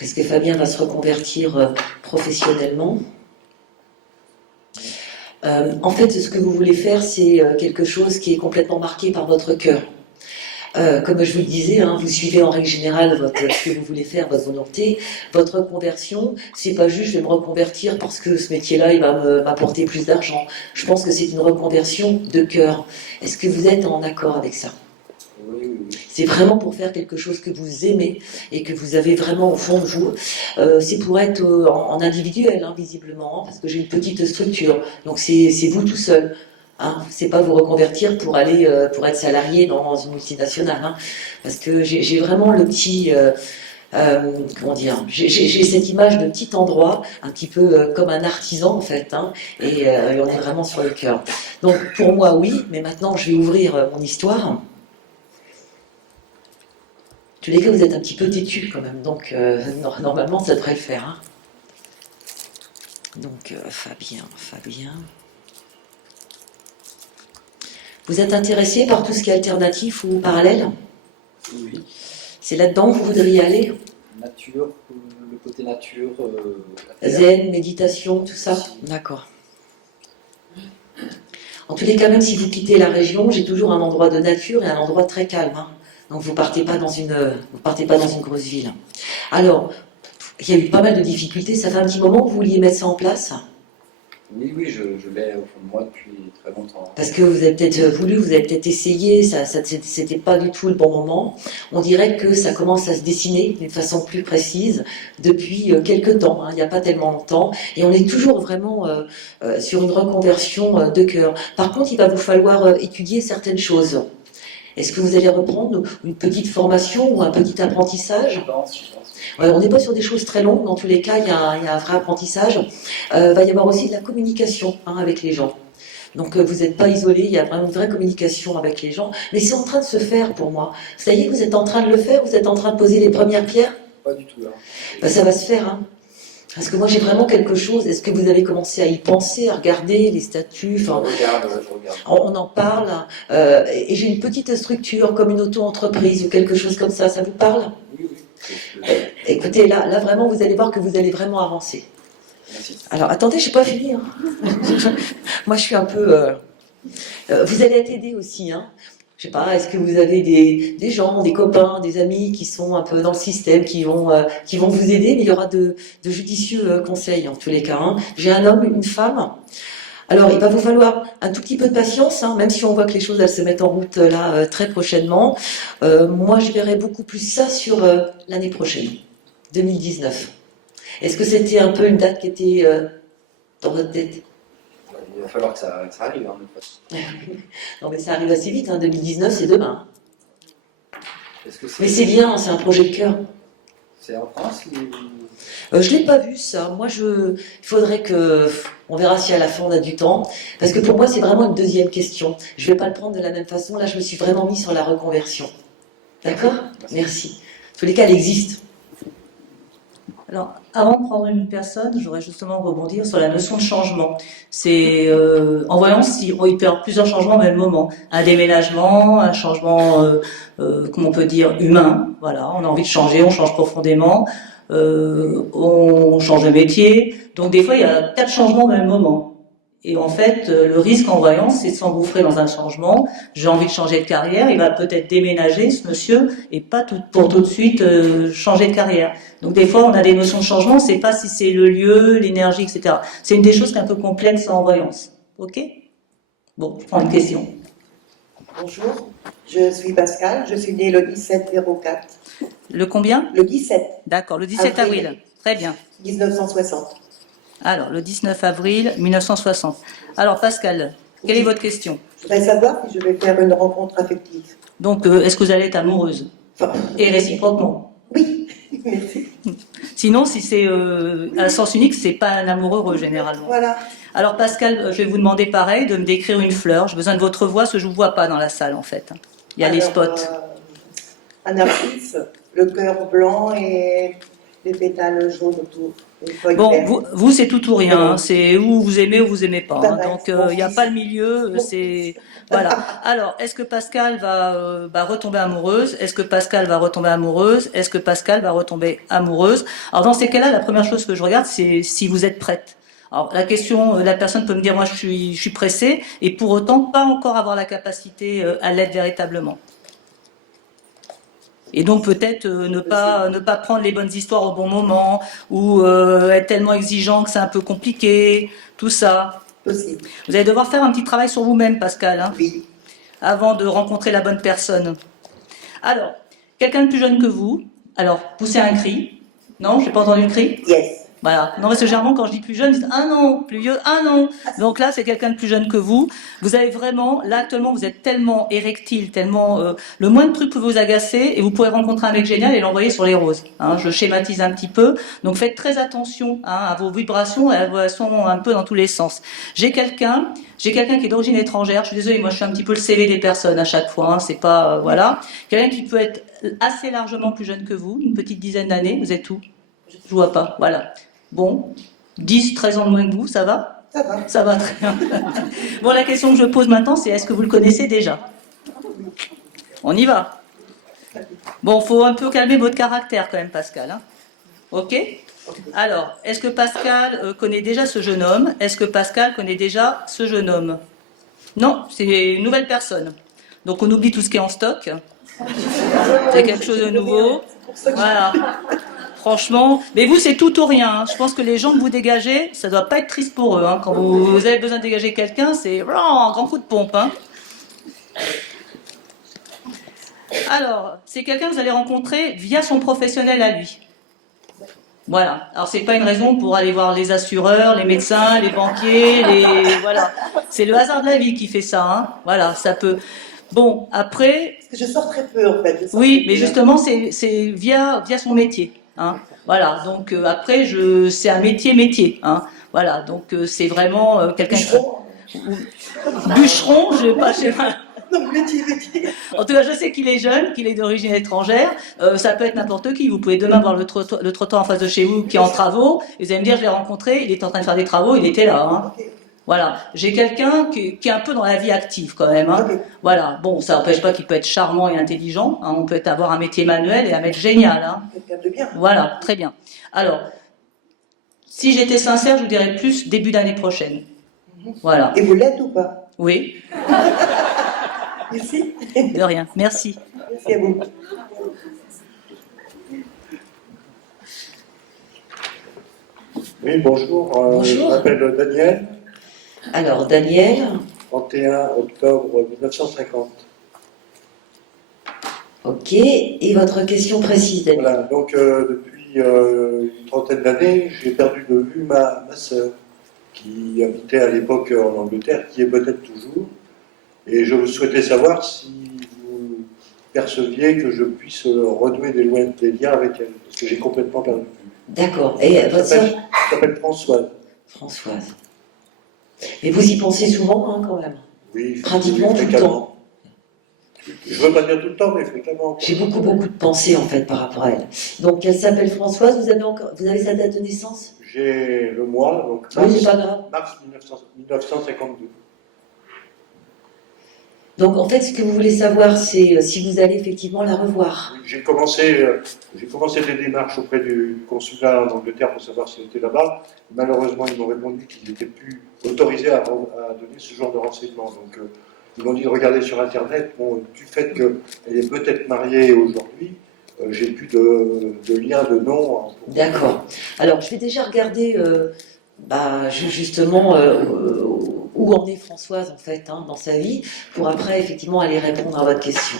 Est-ce que Fabien va se reconvertir professionnellement? En fait, ce que vous voulez faire, c'est quelque chose qui est complètement marqué par votre cœur. Comme je vous le disais, hein, vous suivez en règle générale ce que vous voulez faire, votre volonté. Votre reconversion, c'est pas juste je vais me reconvertir parce que ce métier-là, il va m'apporter plus d'argent. Je pense que c'est une reconversion de cœur. Est-ce que vous êtes en accord avec ça? Oui. C'est vraiment pour faire quelque chose que vous aimez et que vous avez vraiment au fond de vous. C'est pour être en individuel, hein, visiblement, hein, parce que j'ai une petite structure. Donc c'est vous tout seul. Hein. C'est pas vous reconvertir pour aller pour être salarié dans une multinationale. Hein, parce que j'ai vraiment le petit... comment dire, j'ai cette image de petit endroit, un petit peu comme un artisan en fait, hein, et on est vraiment sur le cœur. Donc pour moi oui, mais maintenant je vais ouvrir mon histoire. Tous les cas, vous êtes un petit peu têtu quand même, donc normalement ça devrait le faire. Hein. Donc Fabien. Vous êtes intéressé par tout ce qui est alternatif ou parallèle? Oui. C'est là-dedans que vous voudriez aller? Nature, le côté nature. La terre. Zen, méditation, tout ça? D'accord. En tous les cas, même si vous quittez la région, j'ai toujours un endroit de nature et un endroit très calme. Hein. Donc vous partez pas dans une grosse ville. Alors, il y a eu pas mal de difficultés. Ça fait un petit moment que vous vouliez mettre ça en place? Oui, je l'ai au fond de moi depuis très longtemps. Parce que vous avez peut-être voulu, vous avez peut-être essayé, c'était pas du tout le bon moment. On dirait que ça commence à se dessiner d'une façon plus précise depuis quelques temps, hein, il n'y a pas tellement longtemps, et on est toujours vraiment sur une reconversion de cœur. Par contre, il va vous falloir étudier certaines choses. Est-ce que vous allez reprendre une petite formation ou un petit apprentissage? Je pense. On n'est pas sur des choses très longues, dans tous les cas, il y a un vrai apprentissage. Il va y avoir aussi de la communication avec les gens. Donc vous n'êtes pas isolé, il y a vraiment une vraie communication avec les gens. Mais c'est en train de se faire pour moi. Ça y est, vous êtes en train de le faire, vous êtes en train de poser les premières pierres? Pas du tout là. Ça va se faire. Hein. Parce que moi j'ai vraiment quelque chose. Est-ce que vous avez commencé à y penser, à regarder les statuts? Je regarde. On en parle. Et j'ai une petite structure comme une auto-entreprise ou quelque chose comme ça. Ça vous parle? Oui. Écoutez, là vraiment, vous allez voir que vous allez vraiment avancer. Merci. Alors, attendez, je n'ai pas fini. Hein. Moi, je suis un peu... vous allez être aidé aussi. Hein. Je ne sais pas, est-ce que vous avez des gens, des copains, des amis qui sont un peu dans le système, qui vont vous aider, mais il y aura de judicieux conseils en tous les cas. Hein. J'ai un homme, une femme. Alors, il va vous falloir un tout petit peu de patience, hein, même si on voit que les choses elles se mettent en route là très prochainement. Moi, je verrai beaucoup plus ça sur l'année prochaine, 2019. Est-ce que c'était un peu une date qui était dans votre tête? Il va falloir que ça arrive. Hein, non, mais ça arrive assez vite, hein, 2019, c'est demain. Est-ce que Mais c'est bien, c'est un projet de cœur. C'est en France ou... Je l'ai pas vu ça. Moi, il faudrait que, on verra si à la fin on a du temps, parce que pour moi c'est vraiment une deuxième question. Je vais pas le prendre de la même façon. Là, je me suis vraiment mis sur la reconversion. D'accord? Merci. En tous les cas, elle existe. Alors, avant de prendre une personne, je voudrais justement rebondir sur la notion de changement. C'est en voyance, il peut y avoir plusieurs changements au même moment. Un déménagement, un changement, comment on peut dire, humain. Voilà, on a envie de changer, on change profondément, on change de métier. Donc des fois, il y a 4 changements au même moment. Et en fait, le risque en voyance, c'est de s'engouffrer dans un changement. J'ai envie de changer de carrière, il va peut-être déménager, ce monsieur, et pas pour tout de suite changer de carrière. Donc des fois, on a des notions de changement, on ne sait pas si c'est le lieu, l'énergie, etc. C'est une des choses qui est un peu complexe en voyance. Ok? Bon, je prends une question. Bonjour, je suis Pascal, je suis née le 17-04. Le combien? Le 17, D'accord, le 17 avril. Très bien. 1960. Alors, le 19 avril 1960. Alors, Pascal, quelle est votre question? Je voudrais savoir si je vais faire une rencontre affective. Donc, est-ce que vous allez être amoureuse? Enfin, Et réciproquement? oui, merci. Sinon, si c'est à sens unique, c'est pas un amour heureux généralement. Voilà. Alors Pascal, je vais vous demander pareil de me décrire une fleur. J'ai besoin de votre voix, parce que je vous vois pas dans la salle en fait. Il y a les Alors, spots. Un narcisse, le cœur blanc et les pétales jaunes autour. Une feuille Bon, verte. vous c'est tout ou rien. Hein. C'est où vous aimez ou vous aimez pas. Hein. Pareil, Donc mon il n'y a fils. pas le milieu. C'est voilà. Alors est-ce que Pascal va retomber amoureuse? Est-ce que Pascal va retomber amoureuse? Est-ce que Pascal va retomber amoureuse? Alors dans ces cas-là, la première chose que je regarde, c'est si vous êtes prête. Alors la question, la personne peut me dire moi je suis pressée et pour autant pas encore avoir la capacité à l'être véritablement. Et donc peut-être ne pas prendre les bonnes histoires au bon moment ou être tellement exigeant que c'est un peu compliqué, tout ça. Possible. Vous allez devoir faire un petit travail sur vous-même, Pascal, hein, Oui. avant de rencontrer la bonne personne. Alors, quelqu'un de plus jeune que vous, alors poussez un cri. Non, j'ai pas entendu le cri. Yes. Voilà. Non, parce que généralement, quand je dis plus jeune, ils disent ah non, plus vieux, ah non. Donc là, c'est quelqu'un de plus jeune que vous. Vous avez vraiment, là actuellement, vous êtes tellement érectile, tellement le moindre truc peut vous agacer et vous pourrez rencontrer un mec génial et l'envoyer sur les roses. Hein, je schématise un petit peu. Donc faites très attention à vos vibrations et à vos vibrations un peu dans tous les sens. J'ai quelqu'un qui est d'origine étrangère. Je suis désolée, moi je suis un petit peu le CV des personnes à chaque fois. Hein, c'est pas voilà. Quelqu'un qui peut être assez largement plus jeune que vous, une petite dizaine d'années. Vous êtes où? Je vois pas. Voilà. Bon, 10, 13 ans de moins que vous, ça va? Ça va. Ça va très bien. Bon, la question que je pose maintenant, c'est est-ce que vous le connaissez déjà? On y va. Bon, faut un peu calmer votre caractère quand même, Pascal. Hein. Ok? Alors, est-ce que Pascal connaît déjà ce jeune homme? Est-ce que Pascal connaît déjà ce jeune homme? Non, c'est une nouvelle personne. Donc on oublie tout ce qui est en stock. C'est quelque chose de nouveau. Voilà. Franchement, mais vous c'est tout ou rien. Hein. Je pense que les gens que vous dégagez, ça doit pas être triste pour eux. Hein. Quand vous avez besoin de dégager quelqu'un, c'est un grand coup de pompe. Hein. Alors, c'est quelqu'un que vous allez rencontrer via son professionnel à lui. Voilà. Alors c'est pas une raison pour aller voir les assureurs, les médecins, les banquiers, voilà. C'est le hasard de la vie qui fait ça. Hein. Voilà, ça peut. Bon, après. Parce que je sors très peu en fait. Oui, mais justement c'est via son métier. Hein. Voilà, donc après, c'est un métier. Hein. Voilà, donc c'est vraiment quelqu'un... Bûcheron, je sais pas. Non, métier. En tout cas, je sais qu'il est jeune, qu'il est d'origine étrangère. Ça peut être n'importe qui. Vous pouvez demain voir le trottoir en face de chez vous qui est en travaux. Et vous allez me dire, je l'ai rencontré, il était en train de faire des travaux, il était là. Hein. Voilà, j'ai quelqu'un qui est un peu dans la vie active quand même. Hein. Voilà, bon, ça n'empêche pas qu'il peut être charmant et intelligent. Hein. On peut avoir un métier manuel et un mec génial. Hein. Quelqu'un de bien. Voilà, très bien. Alors, si j'étais sincère, je vous dirais plus début d'année prochaine. Voilà. Et vous l'êtes ou pas? Oui. Merci. De rien. Merci. Merci à vous. Oui, bonjour. Bonjour. Je m'appelle Daniel. Alors, Daniel. 31 octobre 1950. Ok. Et votre question précise, Daniel? Voilà, donc depuis une trentaine d'années, j'ai perdu de vue ma sœur, qui habitait à l'époque en Angleterre, qui est peut-être toujours. Et je souhaitais savoir si vous perceviez que je puisse renouer des liens avec elle, parce que j'ai complètement perdu de vue. D'accord. Et Elle votre sœur s'appelle Françoise. Françoise. Et vous y pensez souvent, hein, quand même? Oui, Pratiquement tout le fréquemment. Je veux pas dire tout le temps, mais fréquemment. J'ai beaucoup de pensées, en fait, par rapport à elle. Donc, elle s'appelle Françoise. Vous avez sa date de naissance? J'ai le mois, donc Oui, c'est pas grave. mars 1952. Donc, en fait, ce que vous voulez savoir, c'est si vous allez effectivement la revoir. J'ai commencé des démarches auprès du consulat en Angleterre pour savoir si elle était là-bas. Malheureusement, ils m'ont répondu qu'ils n'étaient plus autorisés à donner ce genre de renseignements. Donc, ils m'ont dit de regarder sur Internet. Bon, du fait qu'elle est peut-être mariée aujourd'hui, j'ai plus de lien, de nom. Hein, D'accord. Alors, je vais déjà regarder justement où en est Françoise, en fait, hein, dans sa vie, pour après, effectivement, aller répondre à votre question.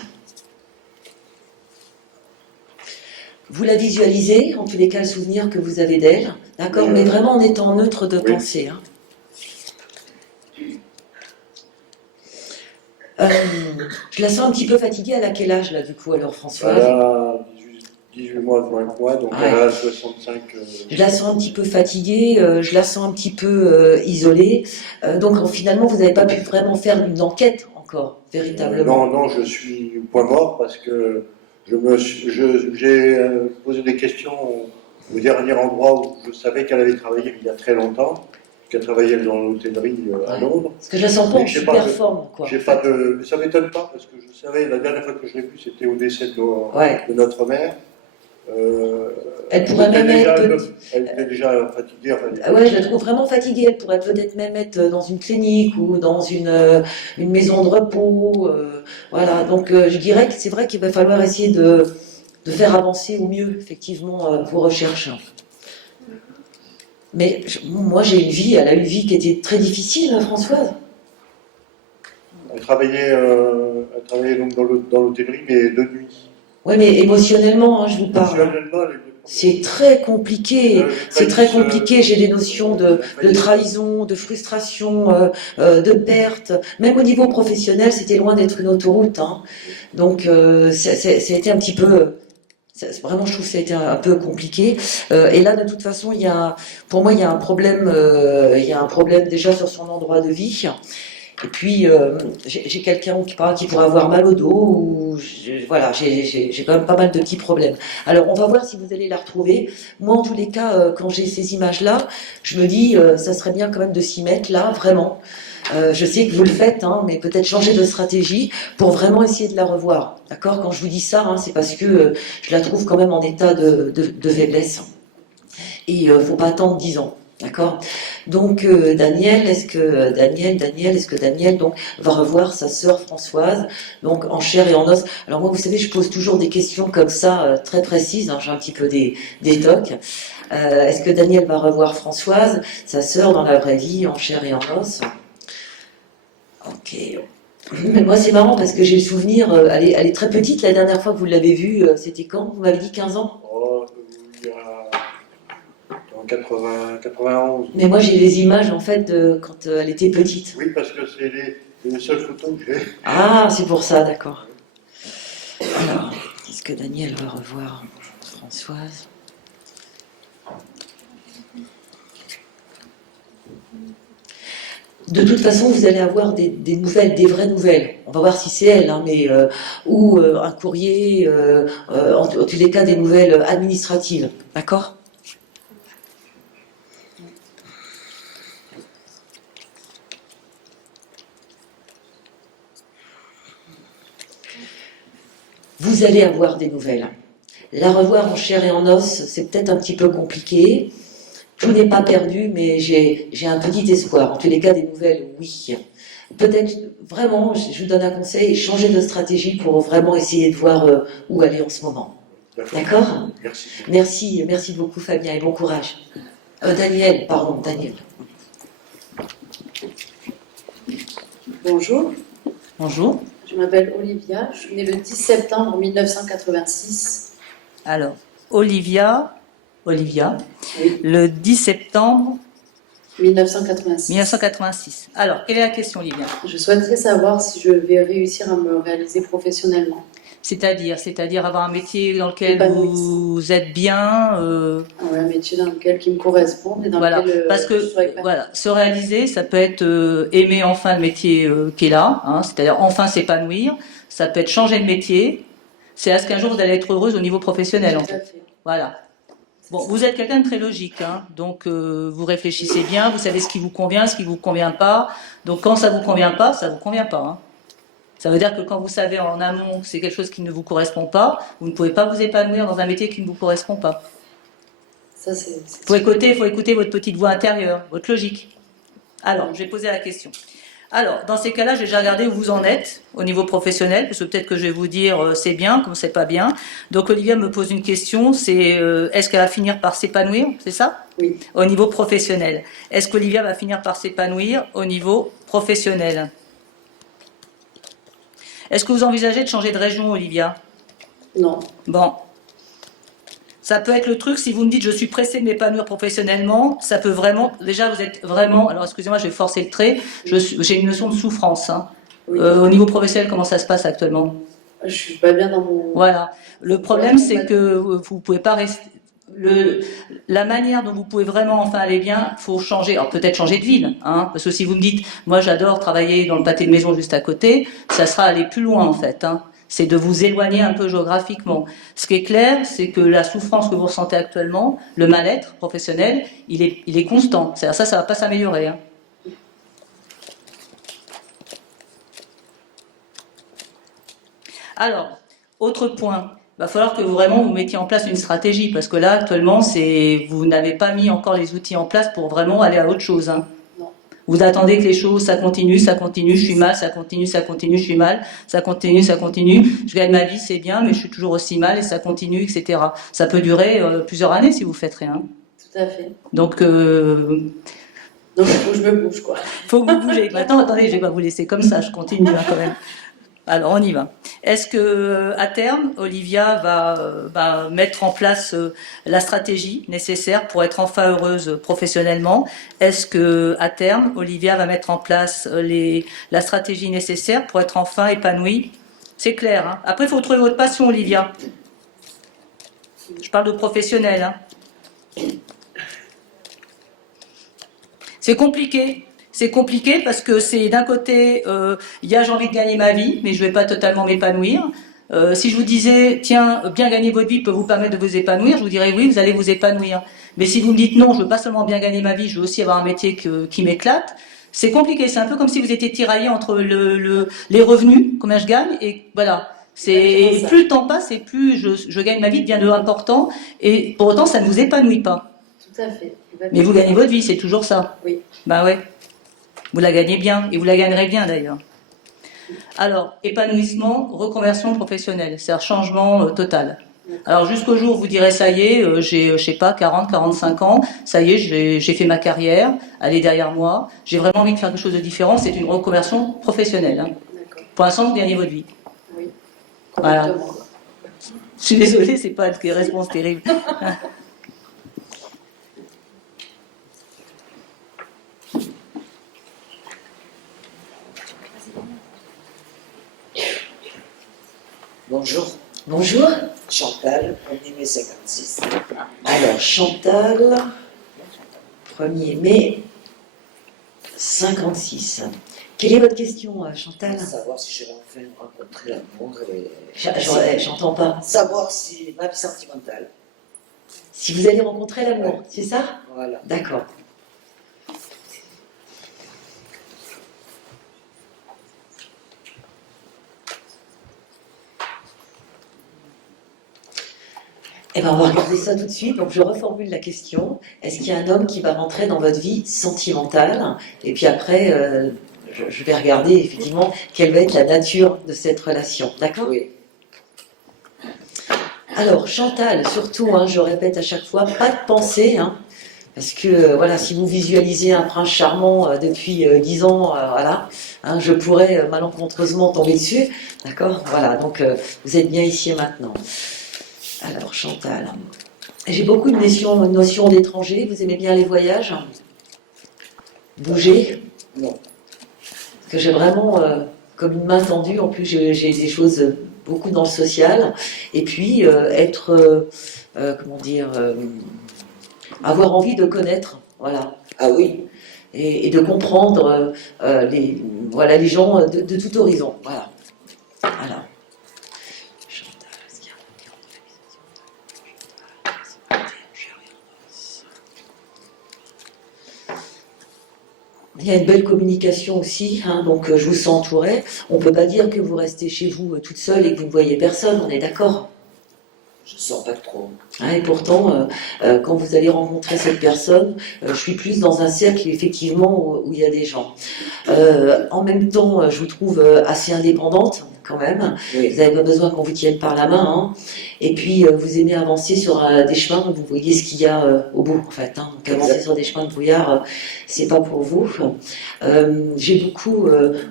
Vous la visualisez, en tous les cas, le souvenir que vous avez d'elle, d'accord, mais vraiment en étant neutre de pensée. Hein. Je la sens un petit peu fatiguée. Elle a quel âge, là, du coup, alors, Françoise? Elle a 18 mois de moins que moi, donc elle a 65. Je la sens un petit peu fatiguée, je la sens un petit peu isolée. Donc, finalement, vous n'avez pas pu vraiment faire une enquête encore, véritablement. Non, je suis point mort parce que j'ai posé des questions au dernier endroit où je savais qu'elle avait travaillé il y a très longtemps, qu'elle travaillait dans l'hôtellerie à Londres. Parce que je la sens pas en super forme, quoi. Mais ça m'étonne pas parce que je savais, la dernière fois que je l'ai vue, c'était au décès de notre mère. Elle pourrait même être. Elle était déjà fatiguée. Ouais, je la trouve vraiment fatiguée. Elle pourrait peut-être même être dans une clinique ou dans une maison de repos. Voilà. Donc, je dirais que c'est vrai qu'il va falloir essayer de faire avancer au mieux, effectivement, vos recherches. Mais moi, j'ai une vie. Elle a une vie qui était très difficile, hein, Françoise. Elle travaillait donc dans l'hôtellerie, mais de nuit. Oui, mais émotionnellement, hein, je vous parle. C'est très compliqué. C'est très compliqué. J'ai des notions de trahison, de frustration, de perte. Même au niveau professionnel, c'était loin d'être une autoroute. Hein. Donc, ça a été un petit peu. Vraiment, je trouve que ça a été un peu compliqué. Et là, de toute façon, pour moi, il y a un problème. Il y a un problème déjà sur son endroit de vie. Et puis, j'ai quelqu'un qui pourrait avoir mal au dos, voilà, j'ai quand même pas mal de petits problèmes. Alors, on va voir si vous allez la retrouver. Moi, en tous les cas, quand j'ai ces images-là, je me dis, ça serait bien quand même de s'y mettre là, vraiment. Je sais que vous le faites, hein, mais peut-être changer de stratégie pour vraiment essayer de la revoir. D'accord? Quand je vous dis ça, hein, c'est parce que je la trouve quand même en état de faiblesse. Et faut pas attendre 10 ans. D'accord. Donc Daniel, est-ce que Daniel donc va revoir sa sœur Françoise, donc en chair et en os. Alors moi, vous savez, je pose toujours des questions comme ça, très précises. Hein, j'ai un petit peu des tocs. Est-ce que Daniel va revoir Françoise, sa sœur dans la vraie vie, en chair et en os? Ok. Mais moi, c'est marrant parce que j'ai le souvenir. Elle est très petite. La dernière fois que vous l'avez vue, c'était quand? Vous m'avez dit 15 ans. 91. Mais moi j'ai les images en fait de quand elle était petite. Oui, parce que c'est les seules photos que j'ai. Ah, c'est pour ça, d'accord. Alors, est-ce que Daniel va revoir Françoise? De toute façon, vous allez avoir des nouvelles, des vraies nouvelles. On va voir si c'est elle, hein, mais ou un courrier, en tous les cas des nouvelles administratives, d'accord? Vous allez avoir des nouvelles. La revoir en chair et en os, c'est peut-être un petit peu compliqué. Tout n'est pas perdu, mais j'ai un petit espoir. En tous les cas, des nouvelles, oui. Peut-être, vraiment, je vous donne un conseil, changer de stratégie pour vraiment essayer de voir où aller en ce moment. D'accord? Merci beaucoup Fabien et bon courage. Daniel. Bonjour. Bonjour. Je m'appelle Olivia, je suis née le 10 septembre 1986. Alors, Olivia, oui. Le 10 septembre 1986. Alors, quelle est la question, Olivia? Je souhaiterais savoir si je vais réussir à me réaliser professionnellement. C'est-à-dire avoir un métier dans lequel Épanouissant. vous êtes bien. Ouais, un métier dans lequel qui me correspond et dans Voilà, lequel parce je que sois épanouie. voilà, se réaliser, ça peut être aimer enfin le métier qui est là, hein, c'est-à-dire enfin s'épanouir. Ça peut être changer de métier. C'est à ce qu'un jour vous allez être heureuse au niveau professionnel, en Tout à fait. fait. Voilà. Bon, vous êtes quelqu'un de très logique, hein, donc vous réfléchissez bien, vous savez ce qui vous convient, ce qui vous convient pas. Donc quand ça vous convient pas, ça vous convient pas. Hein. Ça veut dire que quand vous savez en amont que c'est quelque chose qui ne vous correspond pas, vous ne pouvez pas vous épanouir dans un métier qui ne vous correspond pas. Ça, c'est Faut écouter votre petite voix intérieure, votre logique. Alors, je vais poser la question. Alors, dans ces cas-là, j'ai déjà regardé où vous en êtes au niveau professionnel, parce que peut-être que je vais vous dire c'est bien, comme c'est pas bien. Donc, Olivia me pose une question, c'est est-ce qu'elle va finir par s'épanouir, c'est ça? Oui. Au niveau professionnel. Est-ce qu'Olivia va finir par s'épanouir au niveau professionnel? Est-ce que vous envisagez de changer de région, Olivia? Non. Bon. Ça peut être le truc, si vous me dites je suis pressée de m'épanouir professionnellement, ça peut vraiment, déjà vous êtes vraiment, alors excusez-moi, je vais forcer le trait, j'ai une notion de souffrance. Hein. Oui. Au niveau professionnel, comment ça se passe actuellement? Je suis pas bien dans mon... Voilà. Le problème, c'est que vous pouvez pas rester... la manière dont vous pouvez vraiment enfin aller bien, faut changer. Alors peut-être changer de ville, hein, parce que si vous me dites, moi j'adore travailler dans le pâté de maison juste à côté, ça sera aller plus loin en fait. Hein. C'est de vous éloigner un peu géographiquement. Ce qui est clair, c'est que la souffrance que vous ressentez actuellement, le mal-être professionnel, il est constant. C'est-à-dire ça va pas s'améliorer. Hein. Alors, autre point. Il va falloir que vraiment vous mettiez en place une stratégie, parce que là, actuellement, vous n'avez pas mis encore les outils en place pour vraiment aller à autre chose. Hein. Non. Vous attendez que les choses, ça continue, je suis mal, ça continue, je suis mal, ça continue, je gagne ma vie, c'est bien, mais je suis toujours aussi mal et ça continue, etc. Ça peut durer plusieurs années si vous faites rien. Tout à fait. Donc, Donc, il faut que je me bouge, quoi. faut que vous bougez. Maintenant, attendez, je vais pas vous laisser comme ça, je continue hein, quand même. Alors, on y va. Est-ce que à terme, Olivia va mettre en place la stratégie nécessaire pour être enfin heureuse professionnellement? Est-ce que à terme, Olivia va mettre en place la stratégie nécessaire pour être enfin épanouie? C'est clair. Hein. Après, il faut trouver votre passion, Olivia. Je parle de professionnel. Hein. C'est compliqué. C'est compliqué parce que c'est d'un côté, il y a j'ai envie de gagner ma vie, mais je vais pas totalement m'épanouir. Si je vous disais, tiens, bien gagner votre vie peut vous permettre de vous épanouir, je vous dirais oui, vous allez vous épanouir. Mais si vous me dites non, je veux pas seulement bien gagner ma vie, je veux aussi avoir un métier qui m'éclate, c'est compliqué. C'est un peu comme si vous étiez tiraillé entre les revenus, combien je gagne, et voilà. C'est plus le temps passe et plus je gagne ma vie devient de important, et pour autant ça ne vous épanouit pas. Tout à fait. Mais vous gagnez votre vie, c'est toujours ça. Oui. Bah ouais. Vous la gagnez bien, et vous la gagnerez bien d'ailleurs. Alors, épanouissement, reconversion professionnelle, c'est un changement total. Alors jusqu'au jour où vous direz, ça y est, j'ai, je sais pas, 40, 45 ans, ça y est, j'ai fait ma carrière, elle est derrière moi, j'ai vraiment envie de faire quelque chose de différent, c'est une reconversion professionnelle. Hein. Pour l'instant, vous gagnez votre vie. Oui. Voilà. Je suis désolée, c'est pas une réponse terrible. Bonjour. Bonjour. Chantal, 1er mai 56. Alors, Chantal, 1er mai 56. Quelle est votre question, Chantal? Savoir si je vais enfin rencontrer l'amour et... J'entends pas. Savoir si ma vie sentimentale. Si vous allez rencontrer l'amour, c'est ça? Voilà. D'accord. Eh ben, on va regarder ça tout de suite. Donc, je reformule la question. Est-ce qu'il y a un homme qui va rentrer dans votre vie sentimentale? Et puis après, je vais regarder effectivement quelle va être la nature de cette relation. D'accord? Oui. Alors, Chantal, surtout, hein, je répète à chaque fois, pas de pensée, hein, parce que voilà, si vous visualisez un prince charmant depuis 10 ans, voilà, hein, je pourrais malencontreusement tomber dessus. D'accord? Voilà, donc vous êtes bien ici et maintenant. Alors, Chantal, j'ai beaucoup de notions d'étranger. Vous aimez bien les voyages? Bouger? Non. Parce que j'ai vraiment comme une main tendue. En plus, j'ai des choses beaucoup dans le social, et puis comment dire, avoir envie de connaître, voilà. Ah oui. Et de comprendre les gens de tout horizon, voilà. Voilà. Il y a une belle communication aussi, hein, donc je vous sens entourée. On ne peut pas dire que vous restez chez vous toute seule et que vous ne voyez personne, on est d'accord? Je sens pas trop. Hein, et pourtant, quand vous allez rencontrer cette personne, je suis plus dans un cercle effectivement où il y a des gens. En même temps, je vous trouve assez indépendante quand même. Oui. Vous n'avez pas besoin qu'on vous tienne par la main. Hein. Et puis, vous aimez avancer sur des chemins où vous voyez ce qu'il y a au bout, en fait. Hein. Donc, avancer sur des chemins de brouillard, c'est pas pour vous. J'ai beaucoup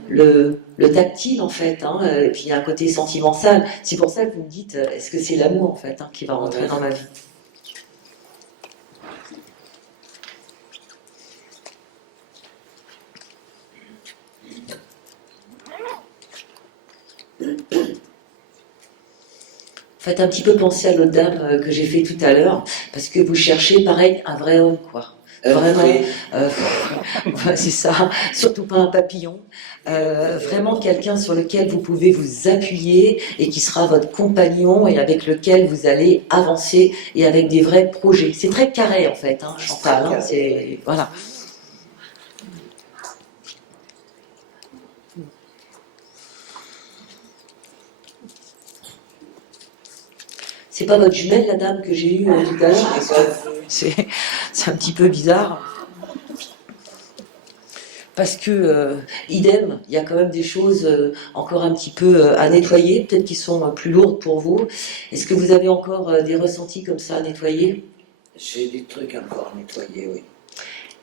le tactile, en fait. Hein. Et puis, il y a un côté sentimental. C'est pour ça que vous me dites, est-ce que c'est l'amour, en fait, hein, qui va rentrer dans ma vie? Faites un petit peu penser à l'autre dame que j'ai fait tout à l'heure, parce que vous cherchez, pareil, un vrai homme, quoi. Vraiment, ouais, c'est ça, surtout pas un papillon. Vraiment quelqu'un sur lequel vous pouvez vous appuyer et qui sera votre compagnon et avec lequel vous allez avancer et avec des vrais projets. C'est très carré en fait, hein, Chantal. Hein, c'est voilà. C'est pas votre jumelle, la dame que j'ai eue tout à l'heure? C'est un petit peu bizarre. Parce que, idem, il y a quand même des choses encore un petit peu à nettoyer, peut-être qui sont plus lourdes pour vous. Est-ce que vous avez encore des ressentis comme ça à nettoyer? J'ai des trucs encore à nettoyer, oui.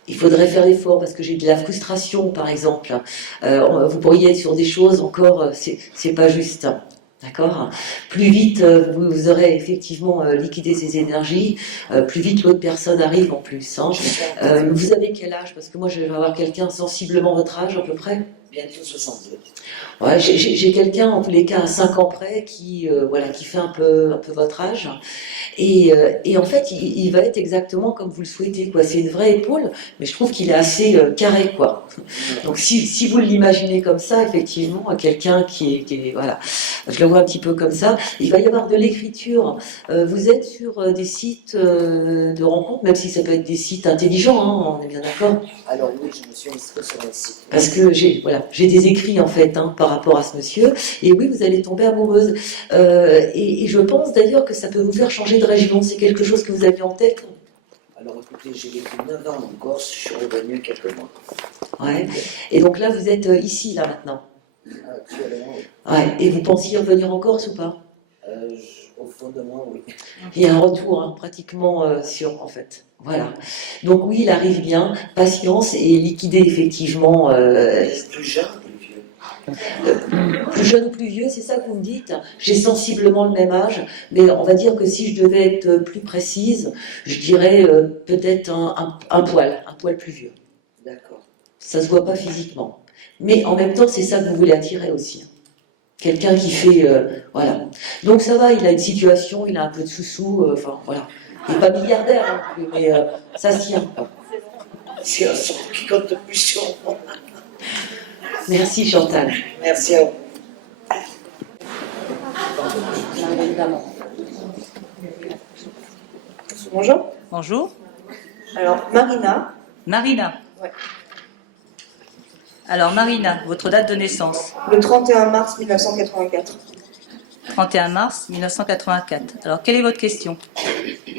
Il faudrait faire l'effort parce que j'ai de la frustration, par exemple. Vous pourriez être sur des choses encore, c'est pas juste. D'accord? Plus vite vous aurez effectivement liquidé ces énergies, plus vite l'autre personne arrive en plus. Hein. Vous avez quel âge? Parce que moi je vais avoir quelqu'un sensiblement votre âge à peu près. Bientôt 62. Ouais, j'ai quelqu'un en tous les cas à 5 ans près qui fait un peu votre âge. Et en fait, il va être exactement comme vous le souhaitez, quoi. C'est une vraie épaule, mais je trouve qu'il est assez carré, quoi. Donc si vous l'imaginez comme ça, effectivement, quelqu'un qui est voilà, je le vois un petit peu comme ça. Il va y avoir de l'écriture. Vous êtes sur des sites de rencontres, même si ça peut être des sites intelligents, hein, on est bien d'accord. Alors oui, je me suis inscrite sur un site. Parce que j'ai des écrits en fait hein, par rapport à ce monsieur, et oui, vous allez tomber amoureuse. Et je pense d'ailleurs que ça peut vous faire changer de région. C'est quelque chose que vous aviez en tête? Alors écoutez, j'ai vécu 9 ans en Corse, je suis revenu quelques mois. Ouais. Et donc là, vous êtes ici, là maintenant. Actuellement, oui. Ouais. Et vous pensiez revenir en Corse ou pas? Au fond de moi, oui. Il y a un retour hein, pratiquement sûr en fait. Voilà. Donc oui, il arrive bien. Patience et liquider effectivement. Plus jeune ou plus vieux? Plus jeune ou plus vieux, c'est ça que vous me dites? J'ai sensiblement le même âge, mais on va dire que si je devais être plus précise, je dirais peut-être un poil plus vieux. D'accord. Ça se voit pas physiquement. Mais en même temps, c'est ça que vous voulez attirer aussi. Quelqu'un qui fait... voilà. Donc ça va, il a une situation, il a un peu de sous-sous, enfin voilà. Il n'est pas milliardaire, hein, mais ça se tient. C'est un son qui compte plus sur moi. Merci Chantal. Merci à vous. Bonjour. Bonjour. Alors, Marina. Marina. Ouais. Alors Marina, votre date de naissance? Le 31 mars 1984. 31 mars 1984. Alors, quelle est votre question?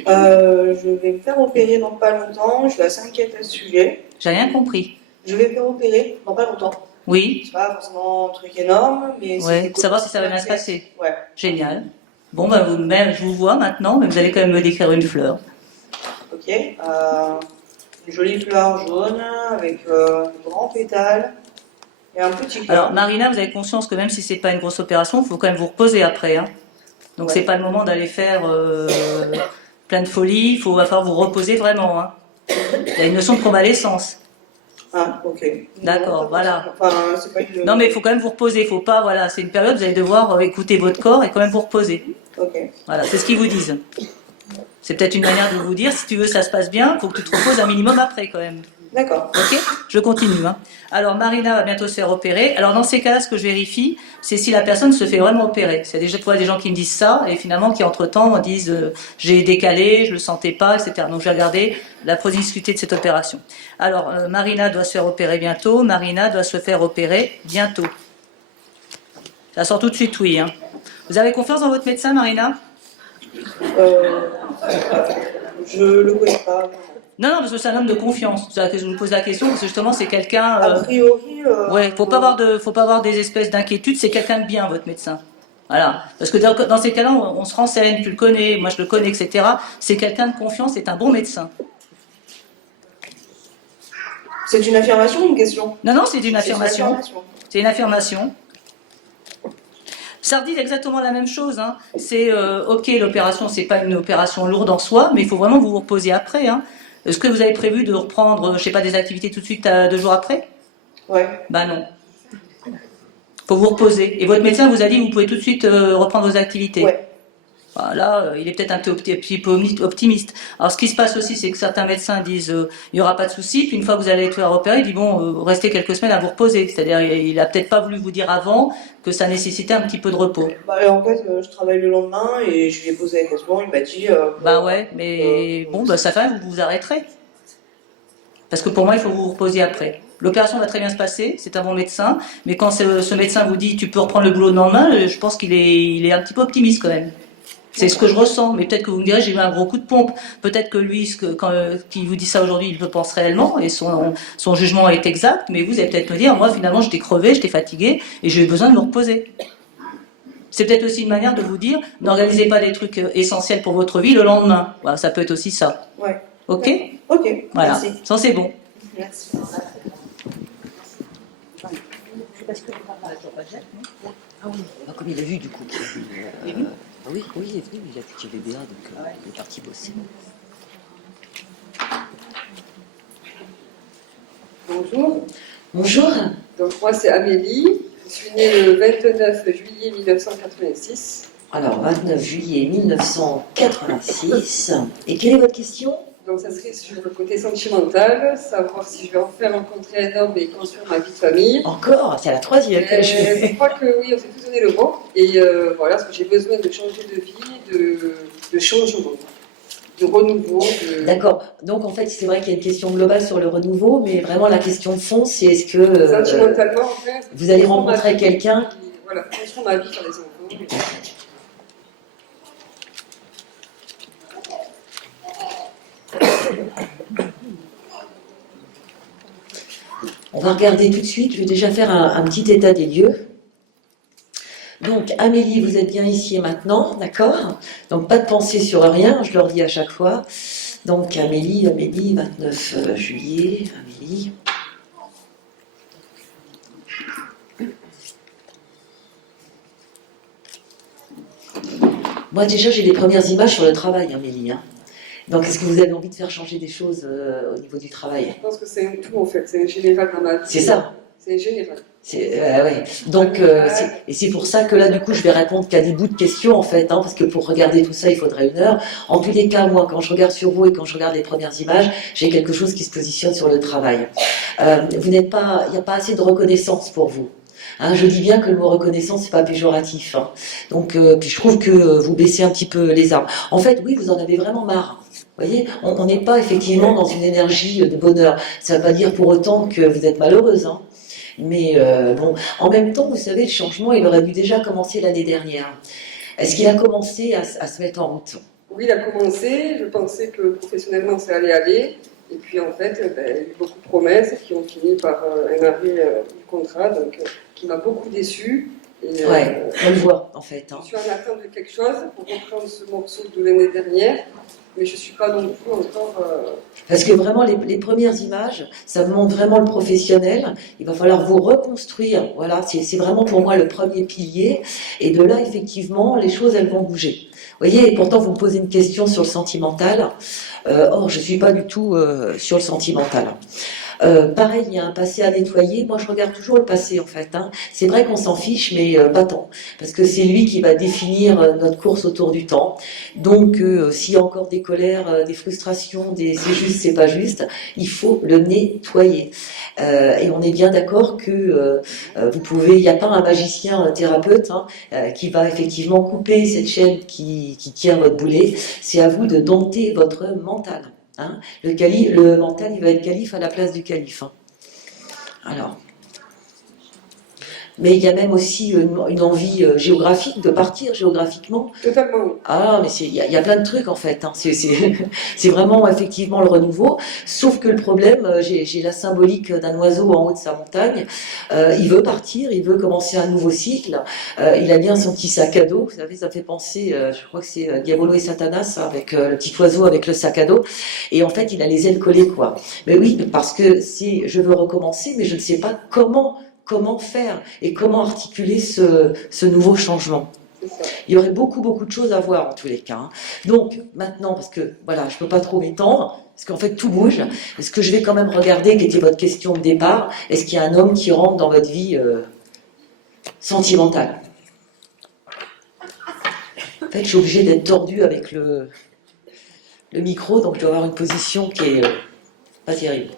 Je vais me faire opérer dans pas longtemps. Je suis assez inquiète à ce sujet. J'ai rien compris. Je vais me faire opérer dans pas longtemps. Oui. C'est pas forcément un truc énorme, mais Ouais. Savoir si ça va bien se passer. Ouais. Génial. Bon, ben vous-même, je vous vois maintenant, mais vous allez quand même me décrire une fleur. Ok. Une jolie fleur jaune avec un grand pétale et un petit cœur. Alors, Marina, vous avez conscience que même si c'est pas une grosse opération, il faut quand même vous reposer après. Hein. Donc, c'est pas le moment d'aller faire plein de folie. Il va falloir vous reposer vraiment. Hein. Il y a une notion de convalescence. Ah, ok. D'accord, voilà. Enfin, c'est pas une... Non, mais il faut quand même vous reposer. Il faut pas, voilà, c'est une période, vous allez devoir écouter votre corps et quand même vous reposer. Ok. Voilà, c'est ce qu'ils vous disent. C'est peut-être une manière de vous dire, si tu veux ça se passe bien, il faut que tu te reposes un minimum après quand même. D'accord. Ok, je continue. Hein. Alors Marina va bientôt se faire opérer. Alors dans ces cas-là, ce que je vérifie, c'est si la personne se fait vraiment opérer. C'est déjà fois des gens qui me disent ça et finalement qui entre-temps disent j'ai décalé, je le sentais pas, etc. Donc je vais regarder la promiscuité de cette opération. Alors Marina doit se faire opérer bientôt. Marina doit se faire opérer bientôt. Ça sort tout de suite, oui. Hein. Vous avez confiance dans votre médecin, Marina? Je le connais pas. Non, parce que c'est un homme de confiance. C'est que je vous pose la question parce que justement c'est quelqu'un. A priori. Ouais, faut pas avoir des espèces d'inquiétudes. C'est quelqu'un de bien, votre médecin. Voilà. Parce que dans ces cas-là, on se renseigne. Tu le connais, moi je le connais, etc. C'est quelqu'un de confiance. C'est un bon médecin. C'est une affirmation ou une question? Non, c'est une affirmation. C'est une affirmation. Ça redit exactement la même chose. Hein. C'est ok, l'opération, c'est pas une opération lourde en soi, mais il faut vraiment vous reposer après. Hein. Est-ce que vous avez prévu de reprendre, je sais pas, des activités tout de suite 2 jours après? Ouais. Bah non. Faut vous reposer. Et votre médecin vous a dit que vous pouvez tout de suite reprendre vos activités. Ouais. Voilà, il est peut-être un petit peu optimiste. Alors ce qui se passe aussi, c'est que certains médecins disent il n'y aura pas de souci, puis une fois que vous allez être repéré, il dit bon, restez quelques semaines à vous reposer. C'est-à-dire il a peut-être pas voulu vous dire avant que ça nécessitait un petit peu de repos. Bah, en fait, je travaille le lendemain et je lui ai posé la question, il m'a dit... bah ouais, mais bon, bah, ça fait vous vous arrêterez. Parce que pour moi, il faut vous reposer après. L'opération va très bien se passer, c'est un bon médecin, mais quand ce médecin vous dit tu peux reprendre le boulot le lendemain, je pense qu'il est un petit peu optimiste quand même. C'est ce que je ressens, mais peut-être que vous me direz j'ai eu un gros coup de pompe. Peut-être que lui, qui vous dit ça aujourd'hui, il le pense réellement et son jugement est exact, mais vous allez peut-être me dire moi finalement j'étais crevé, j'étais fatigué et j'ai eu besoin de me reposer. C'est peut-être aussi une manière de vous dire n'organisez pas des trucs essentiels pour votre vie le lendemain. Voilà, ça peut être aussi ça. Ouais. Ok? Ok, voilà. merci. Ça c'est bon. Merci. Ah oui, comme il a vu du coup. Ah oui, il est venu, il a vu qu'il y avait BA, donc il est parti bosser. Bonjour. Bonjour. Donc moi c'est Amélie, je suis née le 29 juillet 1986. Alors 29 juillet 1986. Et quelle est votre question? Donc ça serait sur le côté sentimental, savoir si je vais enfin rencontrer un homme et construire ma vie de famille. Encore? C'est la troisième que je fais. Je crois que oui, on s'est tous donné le mot. Et voilà, parce que j'ai besoin de changer de vie, de changement, de renouveau. D'accord. Donc en fait, c'est vrai qu'il y a une question globale sur le renouveau, mais vraiment la question de fond, c'est est-ce que sentimentalement, en fait, vous allez rencontrer quelqu'un? Voilà, construire ma vie, faire des enfants. On va regarder tout de suite. Je vais déjà faire un petit état des lieux. Donc, Amélie, vous êtes bien ici et maintenant, d'accord? Donc, pas de pensée sur rien, je leur dis à chaque fois. Donc, Amélie, 29 juillet, Amélie. Moi, déjà, j'ai les premières images sur le travail, Amélie. Hein. Donc, est-ce que vous avez envie de faire changer des choses au niveau du travail? Je pense que c'est un tout, en fait. C'est un général dans ma vie. C'est ça. C'est un général. Ouais. Donc, c'est pour ça que là, du coup, je vais répondre qu'à des bouts de questions, en fait, hein, parce que pour regarder tout ça, il faudrait 1 heure. En tous les cas, moi, quand je regarde sur vous et quand je regarde les premières images, j'ai quelque chose qui se positionne sur le travail. Il n'y a pas assez de reconnaissance pour vous. Hein, je dis bien que le mot reconnaissance, c'est pas péjoratif. Hein. Donc, puis je trouve que vous baissez un petit peu les armes. En fait, oui, vous en avez vraiment marre. Vous voyez, on n'est pas effectivement dans une énergie de bonheur. Ça ne veut pas dire pour autant que vous êtes malheureuse. Hein. Mais bon, en même temps, vous savez, le changement, il aurait dû déjà commencer l'année dernière. Est-ce qu'il a commencé à se mettre en route? Oui, il a commencé. Je pensais que professionnellement, ça allait aller. Et puis, en fait, il y a eu beaucoup de promesses qui ont fini par un arrêt du contrat, donc qui m'a beaucoup déçue. Et, ouais, on le voit, en fait. Hein. Je suis en attente de quelque chose pour reprendre ce morceau de l'année dernière. Mais je ne suis pas non plus encore... Parce que vraiment, les premières images, ça me montre vraiment le professionnel. Il va falloir vous reconstruire. Voilà, c'est vraiment pour moi le premier pilier. Et de là, effectivement, les choses, elles vont bouger. Vous voyez, et pourtant, vous me posez une question sur le sentimental. Or, je ne suis pas du tout sur le sentimental. Pareil, il y a un passé à nettoyer. Moi, je regarde toujours le passé, en fait. Hein. C'est vrai qu'on s'en fiche, mais pas tant. Parce que c'est lui qui va définir notre course autour du temps. Donc, s'il y a encore des colères, des frustrations, c'est juste, c'est pas juste, il faut le nettoyer. Et on est bien d'accord que vous pouvez, il n'y a pas un magicien, un thérapeute hein, qui va effectivement couper cette chaîne qui tient votre boulet. C'est à vous de dompter votre mental. Hein. Le mental, il va être calife à la place du calife. Hein. Alors. Mais il y a même aussi une envie géographique, de partir géographiquement. Totalement, oui. Ah, mais il y a plein de trucs en fait. Hein. C'est vraiment effectivement le renouveau. Sauf que le problème, j'ai la symbolique d'un oiseau en haut de sa montagne. Il veut partir, il veut commencer un nouveau cycle. Il a bien son petit sac à dos. Vous savez, ça fait penser, je crois que c'est Diabolo et Satanas, hein, avec le petit oiseau avec le sac à dos. Et en fait, il a les ailes collées, quoi. Mais oui, parce que je veux recommencer, mais je ne sais pas comment faire et comment articuler ce nouveau changement. Il y aurait beaucoup de choses à voir en tous les cas. Hein. Donc maintenant, parce que voilà, je ne peux pas trop m'étendre, parce qu'en fait tout bouge, est-ce que je vais quand même regarder quelle était votre question de départ? Est-ce qu'il y a un homme qui rentre dans votre vie sentimentale? En fait, je suis obligée d'être tordue avec le micro, donc je dois avoir une position qui est pas terrible.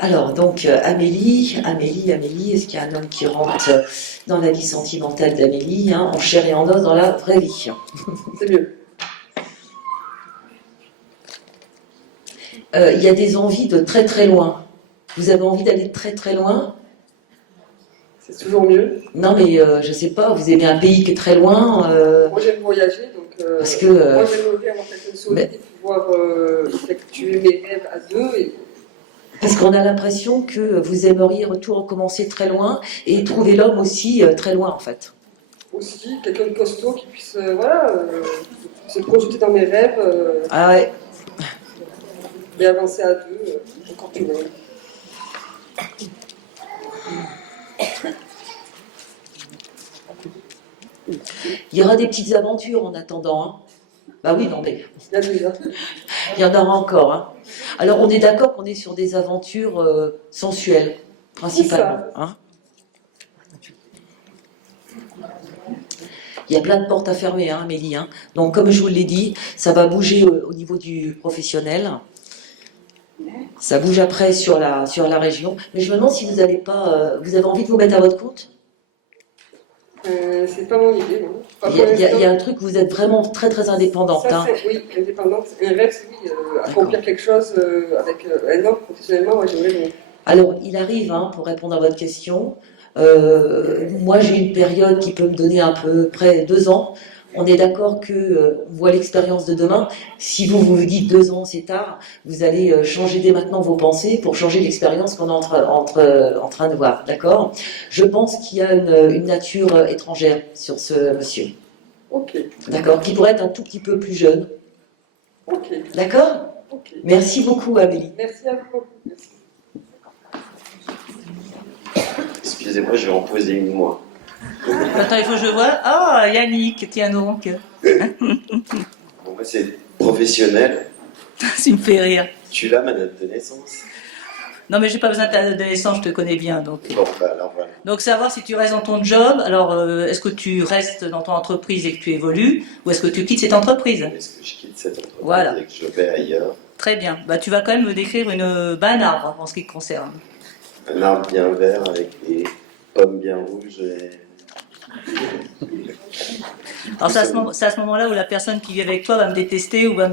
Alors, donc, Amélie, est-ce qu'il y a un homme qui rentre dans la vie sentimentale d'Amélie, hein, en chair et en os dans la vraie vie? C'est mieux. Il y a des envies de très très loin. Vous avez envie d'aller très très loin? C'est toujours mieux. Non, mais je sais pas, vous avez un pays qui est très loin. Moi, j'aime voyager, donc parce que, moi, j'aimerais avoir quelqu'un solide et pouvoir effectuer mes rêves à deux. Parce qu'on a l'impression que vous aimeriez tout recommencer très loin et trouver l'homme aussi très loin, en fait. Aussi, quelqu'un de costaud qui puisse se projeter dans mes rêves Ah ouais. et avancer à deux, encore plus loin. Il y aura des petites aventures en attendant. Hein. Bah oui, non mais... Il y en aura encore. Hein. Alors on est d'accord qu'on est sur des aventures sensuelles, principalement. Hein. Il y a plein de portes à fermer, hein, Amélie. Hein. Donc comme je vous l'ai dit, ça va bouger au niveau du professionnel. Ça bouge après sur la région. Mais je me demande si vous n'avez pas... vous avez envie de vous mettre à votre compte? C'est pas mon idée, non. Il y a un truc, vous êtes vraiment très très indépendante. Ça, hein. Oui, indépendante. Un rêve, c'est oui, accomplir quelque chose avec un homme professionnellement, moi j'aimerais bien. Alors, il arrive, hein, pour répondre à votre question, moi j'ai une période qui peut me donner à peu près 2 ans. On est d'accord que on voit l'expérience de demain. Si vous dites 2 ans, c'est tard, vous allez changer dès maintenant vos pensées pour changer l'expérience qu'on est en train de voir. D'accord? Je pense qu'il y a une nature étrangère sur ce monsieur. Ok. D'accord? Qui pourrait être un tout petit peu plus jeune. Ok. D'accord? Ok. Merci beaucoup, Amélie. Merci à vous. Merci. Excusez-moi, je vais en poser une moi. Attends, il faut que je vois. Ah, Yannick, tiens donc. Bon, moi, c'est professionnel. Ça me fait rire. Tu l'as, ma date de naissance? Non, mais j'ai pas besoin de ta date de naissance, je te connais bien. Donc, bon, bah, alors voilà. Donc savoir si tu restes dans ton job, alors est-ce que tu restes dans ton entreprise et que tu évolues, ou est-ce que tu quittes cette entreprise? Est-ce que je quitte cette entreprise voilà. Et que je vais ailleurs? Très bien. Bah, tu vas quand même me décrire un arbre en ce qui te concerne. Un arbre bien vert avec des pommes bien rouges et... Alors c'est à ce moment-là où la personne qui vit avec toi va me détester ou va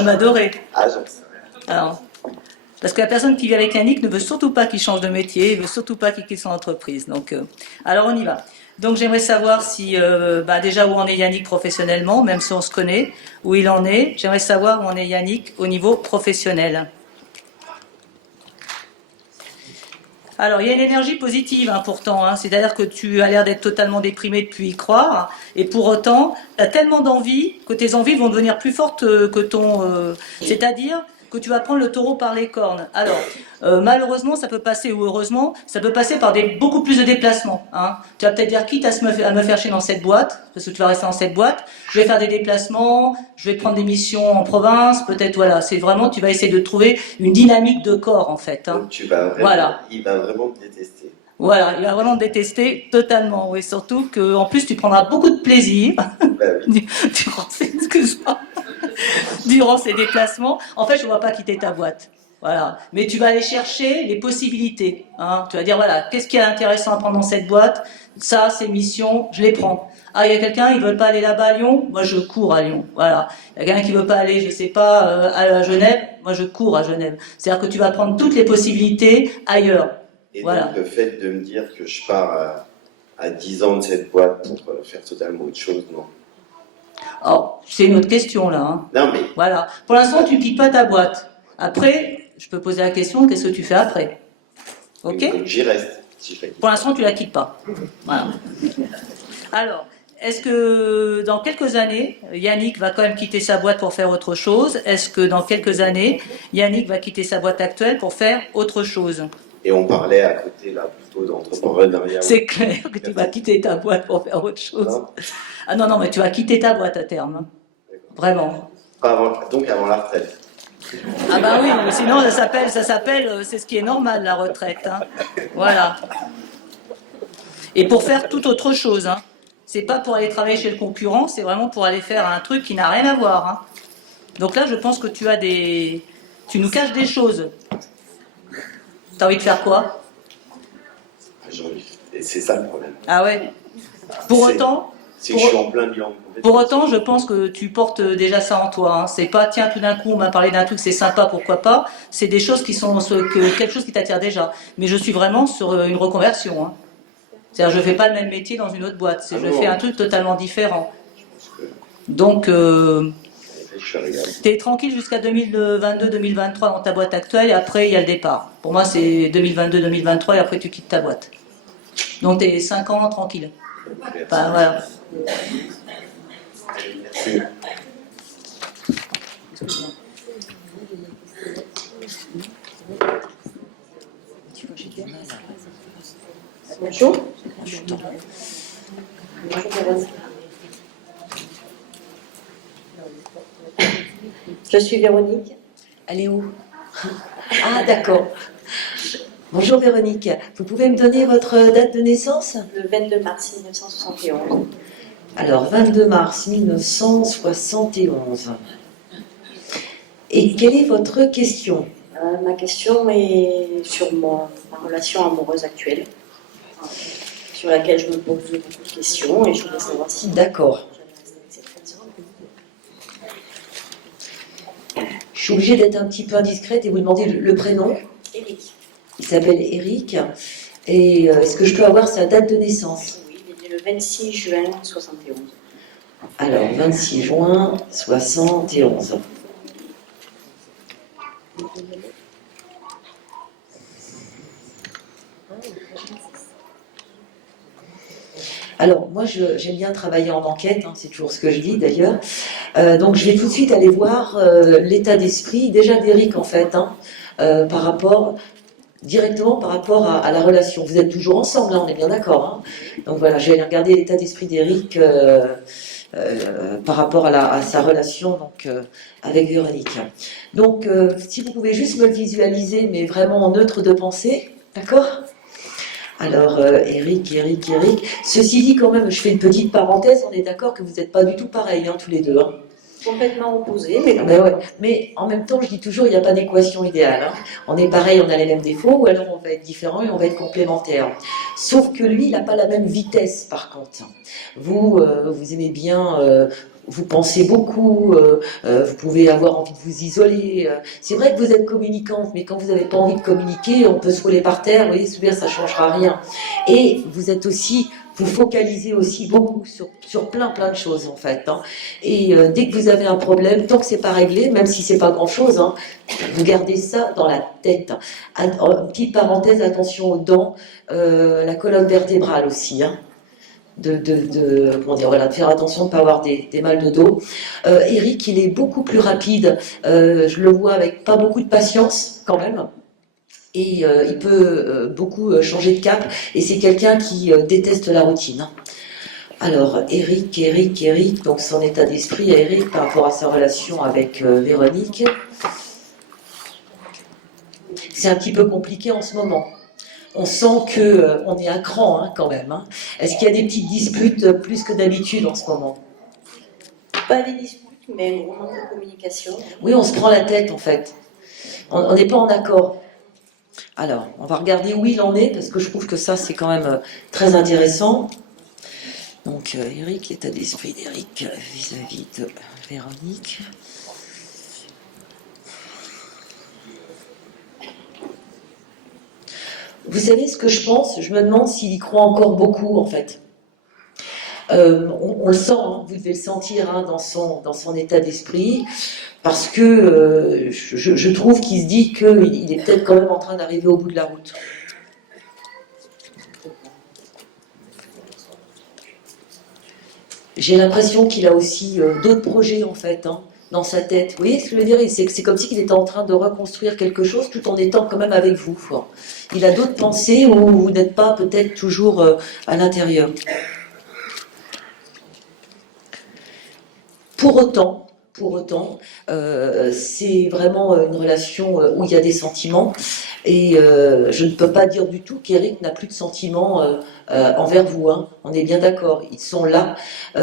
m'adorer. Ah, j'en sais rien. Alors, parce que la personne qui vit avec Yannick ne veut surtout pas qu'il change de métier, ne veut surtout pas qu'il quitte son entreprise. Donc, alors on y va. Donc j'aimerais savoir si, déjà où en est Yannick professionnellement, même si on se connaît, où il en est. J'aimerais savoir où en est Yannick au niveau professionnel. Alors, il y a une énergie positive, hein, pourtant. Hein, c'est-à-dire que tu as l'air d'être totalement déprimé depuis y croire. Et pour autant, tu as tellement d'envie que tes envies vont devenir plus fortes que ton... c'est-à-dire que tu vas prendre le taureau par les cornes. Alors, Malheureusement, ça peut passer, ou heureusement, ça peut passer par beaucoup plus de déplacements. Hein. Tu vas peut-être dire, quitte à me faire chier dans cette boîte, parce que tu vas rester dans cette boîte, je vais faire des déplacements, je vais prendre des missions en province, peut-être, voilà. C'est vraiment, tu vas essayer de trouver une dynamique de corps, en fait. Hein. Donc Voilà. Il va vraiment te détester. Voilà, il va vraiment te détester totalement. Oui, surtout que, en plus, tu prendras beaucoup de plaisir durant ces déplacements. En fait, je ne vois pas quitter ta boîte. Voilà. Mais tu vas aller chercher les possibilités. Hein. Tu vas dire, voilà, qu'est-ce qui est intéressant à prendre dans cette boîte? Ça, ces missions, je les prends. Ah, il y a quelqu'un, ils veulent pas aller là-bas à Lyon? Moi, je cours à Lyon. Voilà. Il y a quelqu'un qui veut pas aller, je sais pas, à Genève? Moi, je cours à Genève. C'est-à-dire que tu vas prendre toutes les possibilités ailleurs. Et voilà. donc, le fait de me dire que je pars à 10 ans de cette boîte pour faire totalement autre chose, non? Alors, c'est une autre question, là. Hein. Non, mais... Voilà. Pour l'instant, tu quittes pas ta boîte. Après, je peux poser la question, qu'est-ce que tu fais après? Ok? Donc, j'y reste. Pour l'instant, tu la quittes pas. Voilà. Alors, est-ce que dans quelques années, Yannick va quand même quitter sa boîte pour faire autre chose? Est-ce que dans quelques années, Yannick va quitter sa boîte actuelle pour faire autre chose? Et on parlait à côté, là, plutôt d'entrepreneuriat. C'est clair que tu vas quitter ta boîte pour faire autre chose. Non. Ah non, mais tu vas quitter ta boîte à terme. Hein. Vraiment. Donc avant la retraite. Ah bah oui, mais sinon ça s'appelle, c'est ce qui est normal, la retraite. Hein. Voilà. Et pour faire toute autre chose. Hein. C'est pas pour aller travailler chez le concurrent, c'est vraiment pour aller faire un truc qui n'a rien à voir. Hein. Donc là, je pense que tu nous caches des choses. T'as envie de faire quoi? Et c'est ça le problème. Ah ouais. Pour autant, je suis en plein bilan de compétences. Pour autant, je pense que tu portes déjà ça en toi. Hein. C'est pas, tiens, tout d'un coup, on m'a parlé d'un truc, c'est sympa, pourquoi pas. C'est des choses qui sont quelque chose qui t'attire déjà. Mais je suis vraiment sur une reconversion. Hein. C'est-à-dire, je fais pas le même métier dans une autre boîte. Je fais un truc totalement différent. Donc, tu es tranquille jusqu'à 2022-2023 dans ta boîte actuelle et après, il y a le départ. Pour moi, c'est 2022-2023 et après, tu quittes ta boîte. Donc, tu es 5 ans tranquille. Enfin, voilà. Merci. Bonjour. Je suis Véronique. Elle est où? Ah, d'accord. Bonjour Véronique. Vous pouvez me donner votre date de naissance? Le 22 mars 1971. Alors, 22 mars 1971. Et quelle est votre question? Ma question est sur ma relation amoureuse actuelle, sur laquelle je me pose beaucoup de questions et je voudrais savoir si... D'accord. Je suis obligée d'être un petit peu indiscrète et vous demander le prénom. Eric. Il s'appelle Eric. Et est-ce que je peux avoir sa date de naissance? Oui, il est né le 26 juin 71. Alors, 26 juin 71. Alors, moi, j'aime bien travailler en enquête, hein, c'est toujours ce que je dis d'ailleurs. Donc, je vais tout de suite aller voir l'état d'esprit, déjà d'Eric en fait, hein, directement par rapport à la relation. Vous êtes toujours ensemble, là, on est bien d'accord. Hein. Donc voilà, je vais aller regarder l'état d'esprit d'Eric par rapport à sa relation donc, avec Véronique. Donc, si vous pouvez juste me le visualiser, mais vraiment en neutre de pensée, d'accord ? Alors, Eric. Ceci dit, quand même, je fais une petite parenthèse, on est d'accord que vous n'êtes pas du tout pareils, hein, tous les deux. Hein. Complètement opposés, mais... Ouais. Mais en même temps, je dis toujours, il n'y a pas d'équation idéale. Hein. On est pareil, on a les mêmes défauts, ou alors on va être différents et on va être complémentaires. Sauf que lui, il n'a pas la même vitesse, par contre. Vous aimez bien... vous pensez beaucoup, vous pouvez avoir envie de vous isoler. C'est vrai que vous êtes communicante, mais quand vous n'avez pas envie de communiquer, on peut se rouler par terre, vous voyez, sourire, ça ne changera rien. Et vous êtes aussi, vous focalisez aussi beaucoup sur plein de choses en fait. Hein. Et dès que vous avez un problème, tant que c'est pas réglé, même si c'est pas grand-chose, hein, vous gardez ça dans la tête. Petite parenthèse, attention aux dents, la colonne vertébrale aussi. Hein. De faire attention de ne pas avoir des mal de dos. Eric, il est beaucoup plus rapide. Je le vois avec pas beaucoup de patience, quand même. Et il peut beaucoup changer de cap. Et c'est quelqu'un qui déteste la routine. Hein. Alors, Eric, donc son état d'esprit à Eric par rapport à sa relation avec Véronique. C'est un petit peu compliqué en ce moment. On sent qu'on est à cran hein, quand même. Hein. Est-ce qu'il y a des petites disputes plus que d'habitude en ce moment? Pas des disputes, mais un gros manque de communication. Oui, on se prend la tête en fait. On n'est pas en accord. Alors, on va regarder où il en est, parce que je trouve que ça, c'est quand même très intéressant. Donc, Eric, l'état d'esprit d'Eric vis-à-vis de Véronique. Vous savez ce que je pense? Je me demande s'il y croit encore beaucoup, en fait. On le sent, hein, vous devez le sentir hein, dans son état d'esprit, parce que je trouve qu'il se dit qu'il est peut-être quand même en train d'arriver au bout de la route. J'ai l'impression qu'il a aussi d'autres projets en fait hein, dans sa tête. Vous voyez ce que je veux dire? C'est comme si il était en train de reconstruire quelque chose tout en étant quand même avec vous. Quoi. Il a d'autres pensées où vous n'êtes pas peut-être toujours à l'intérieur. Pour autant, c'est vraiment une relation où il y a des sentiments et je ne peux pas dire du tout qu'Eric n'a plus de sentiments envers vous. Hein. On est bien d'accord, ils sont là,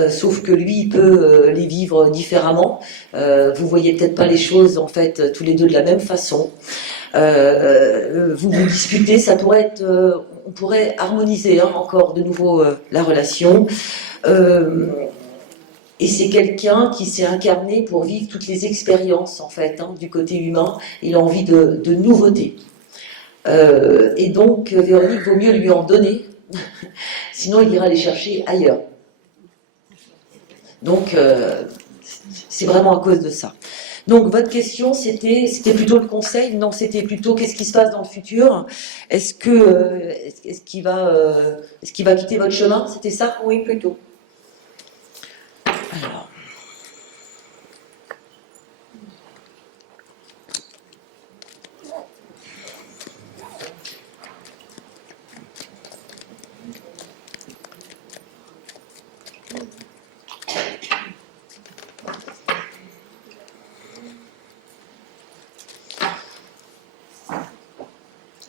sauf que lui, il peut les vivre différemment. Vous voyez peut-être pas les choses en fait tous les deux de la même façon. Vous vous disputez, ça pourrait être, on pourrait harmoniser hein, encore de nouveau la relation. Et c'est quelqu'un qui s'est incarné pour vivre toutes les expériences, en fait, hein, du côté humain. Il a envie de nouveautés. Et donc, Véronique, vaut mieux lui en donner, sinon il ira les chercher ailleurs. Donc, c'est vraiment à cause de ça. Donc, votre question, c'était plutôt le conseil? Non, c'était plutôt qu'est-ce qui se passe dans le futur? Est-ce qu'il va quitter votre chemin? C'était ça? Oui, plutôt. Alors.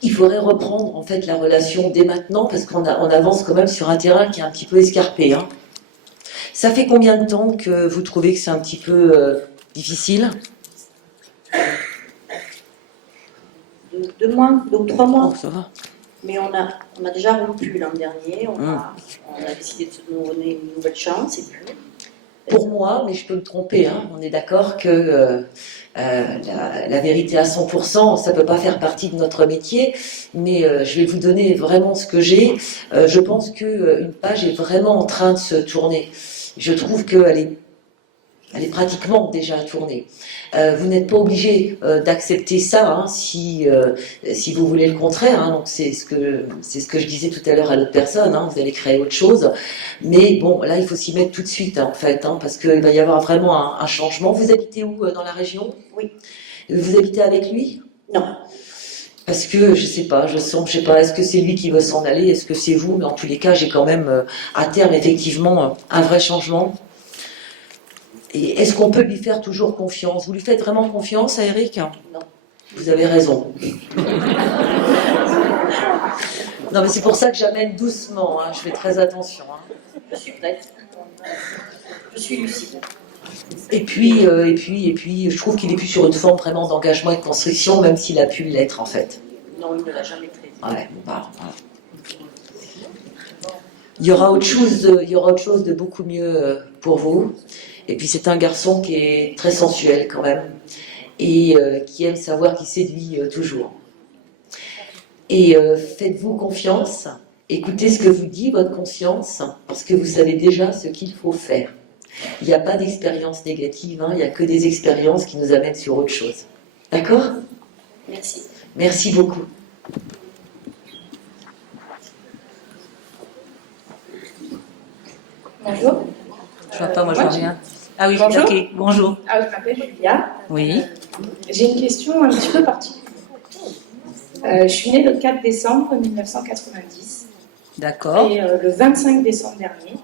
Il faudrait reprendre en fait la relation dès maintenant parce qu'on avance quand même sur un terrain qui est un petit peu escarpé. Hein. Ça fait combien de temps que vous trouvez que c'est un petit peu difficile? 2 mois, 2 ou 3 mois. Oh, ça va. Mais on a déjà rompu l'an dernier, on a décidé de se donner une nouvelle chance et puis... Pour moi, mais je peux me tromper, hein, on est d'accord que la vérité à 100%, ça ne peut pas faire partie de notre métier, mais je vais vous donner vraiment ce que j'ai. Je pense qu'une page est vraiment en train de se tourner. Je trouve qu'elle est pratiquement déjà tournée. Vous n'êtes pas obligé d'accepter ça hein, si vous voulez le contraire. Hein, donc c'est ce que je disais tout à l'heure à l'autre personne. Hein, vous allez créer autre chose. Mais bon, là, il faut s'y mettre tout de suite, hein, en fait, hein, parce qu'il va y avoir vraiment un changement. Vous habitez où dans la région? Oui. Vous habitez avec lui? Non. Parce que, je sais pas, est-ce que c'est lui qui veut s'en aller? Est-ce que c'est vous? Mais en tous les cas, j'ai quand même, à terme, effectivement, un vrai changement. Et est-ce qu'on peut lui faire toujours confiance? Vous lui faites vraiment confiance à Eric? Non. Vous avez raison. Non, mais c'est pour ça que j'amène doucement, hein, je fais très attention. Hein. Je suis prête. Je suis lucide. Et puis, je trouve qu'il est plus sur une forme vraiment d'engagement et de construction, même s'il a pu l'être en fait. Non, il ne l'a jamais traité. Ouais, bah, voilà. Il y aura autre chose de beaucoup mieux pour vous. Et puis c'est un garçon qui est très sensuel quand même et qui aime savoir qui séduit toujours. Et faites-vous confiance, écoutez ce que vous dit votre conscience, parce que vous savez déjà ce qu'il faut faire. Il n'y a pas d'expérience négative, hein, il n'y a que des expériences qui nous amènent sur autre chose. D'accord? Merci. Merci beaucoup. Bonjour. Je vois pas, moi je vois rien. Ah oui, Bonjour. ok, bonjour. Je m'appelle Julia. Oui. J'ai une question un petit peu particulière. Je suis née le 4 décembre 1990. D'accord. Et le 25 décembre dernier,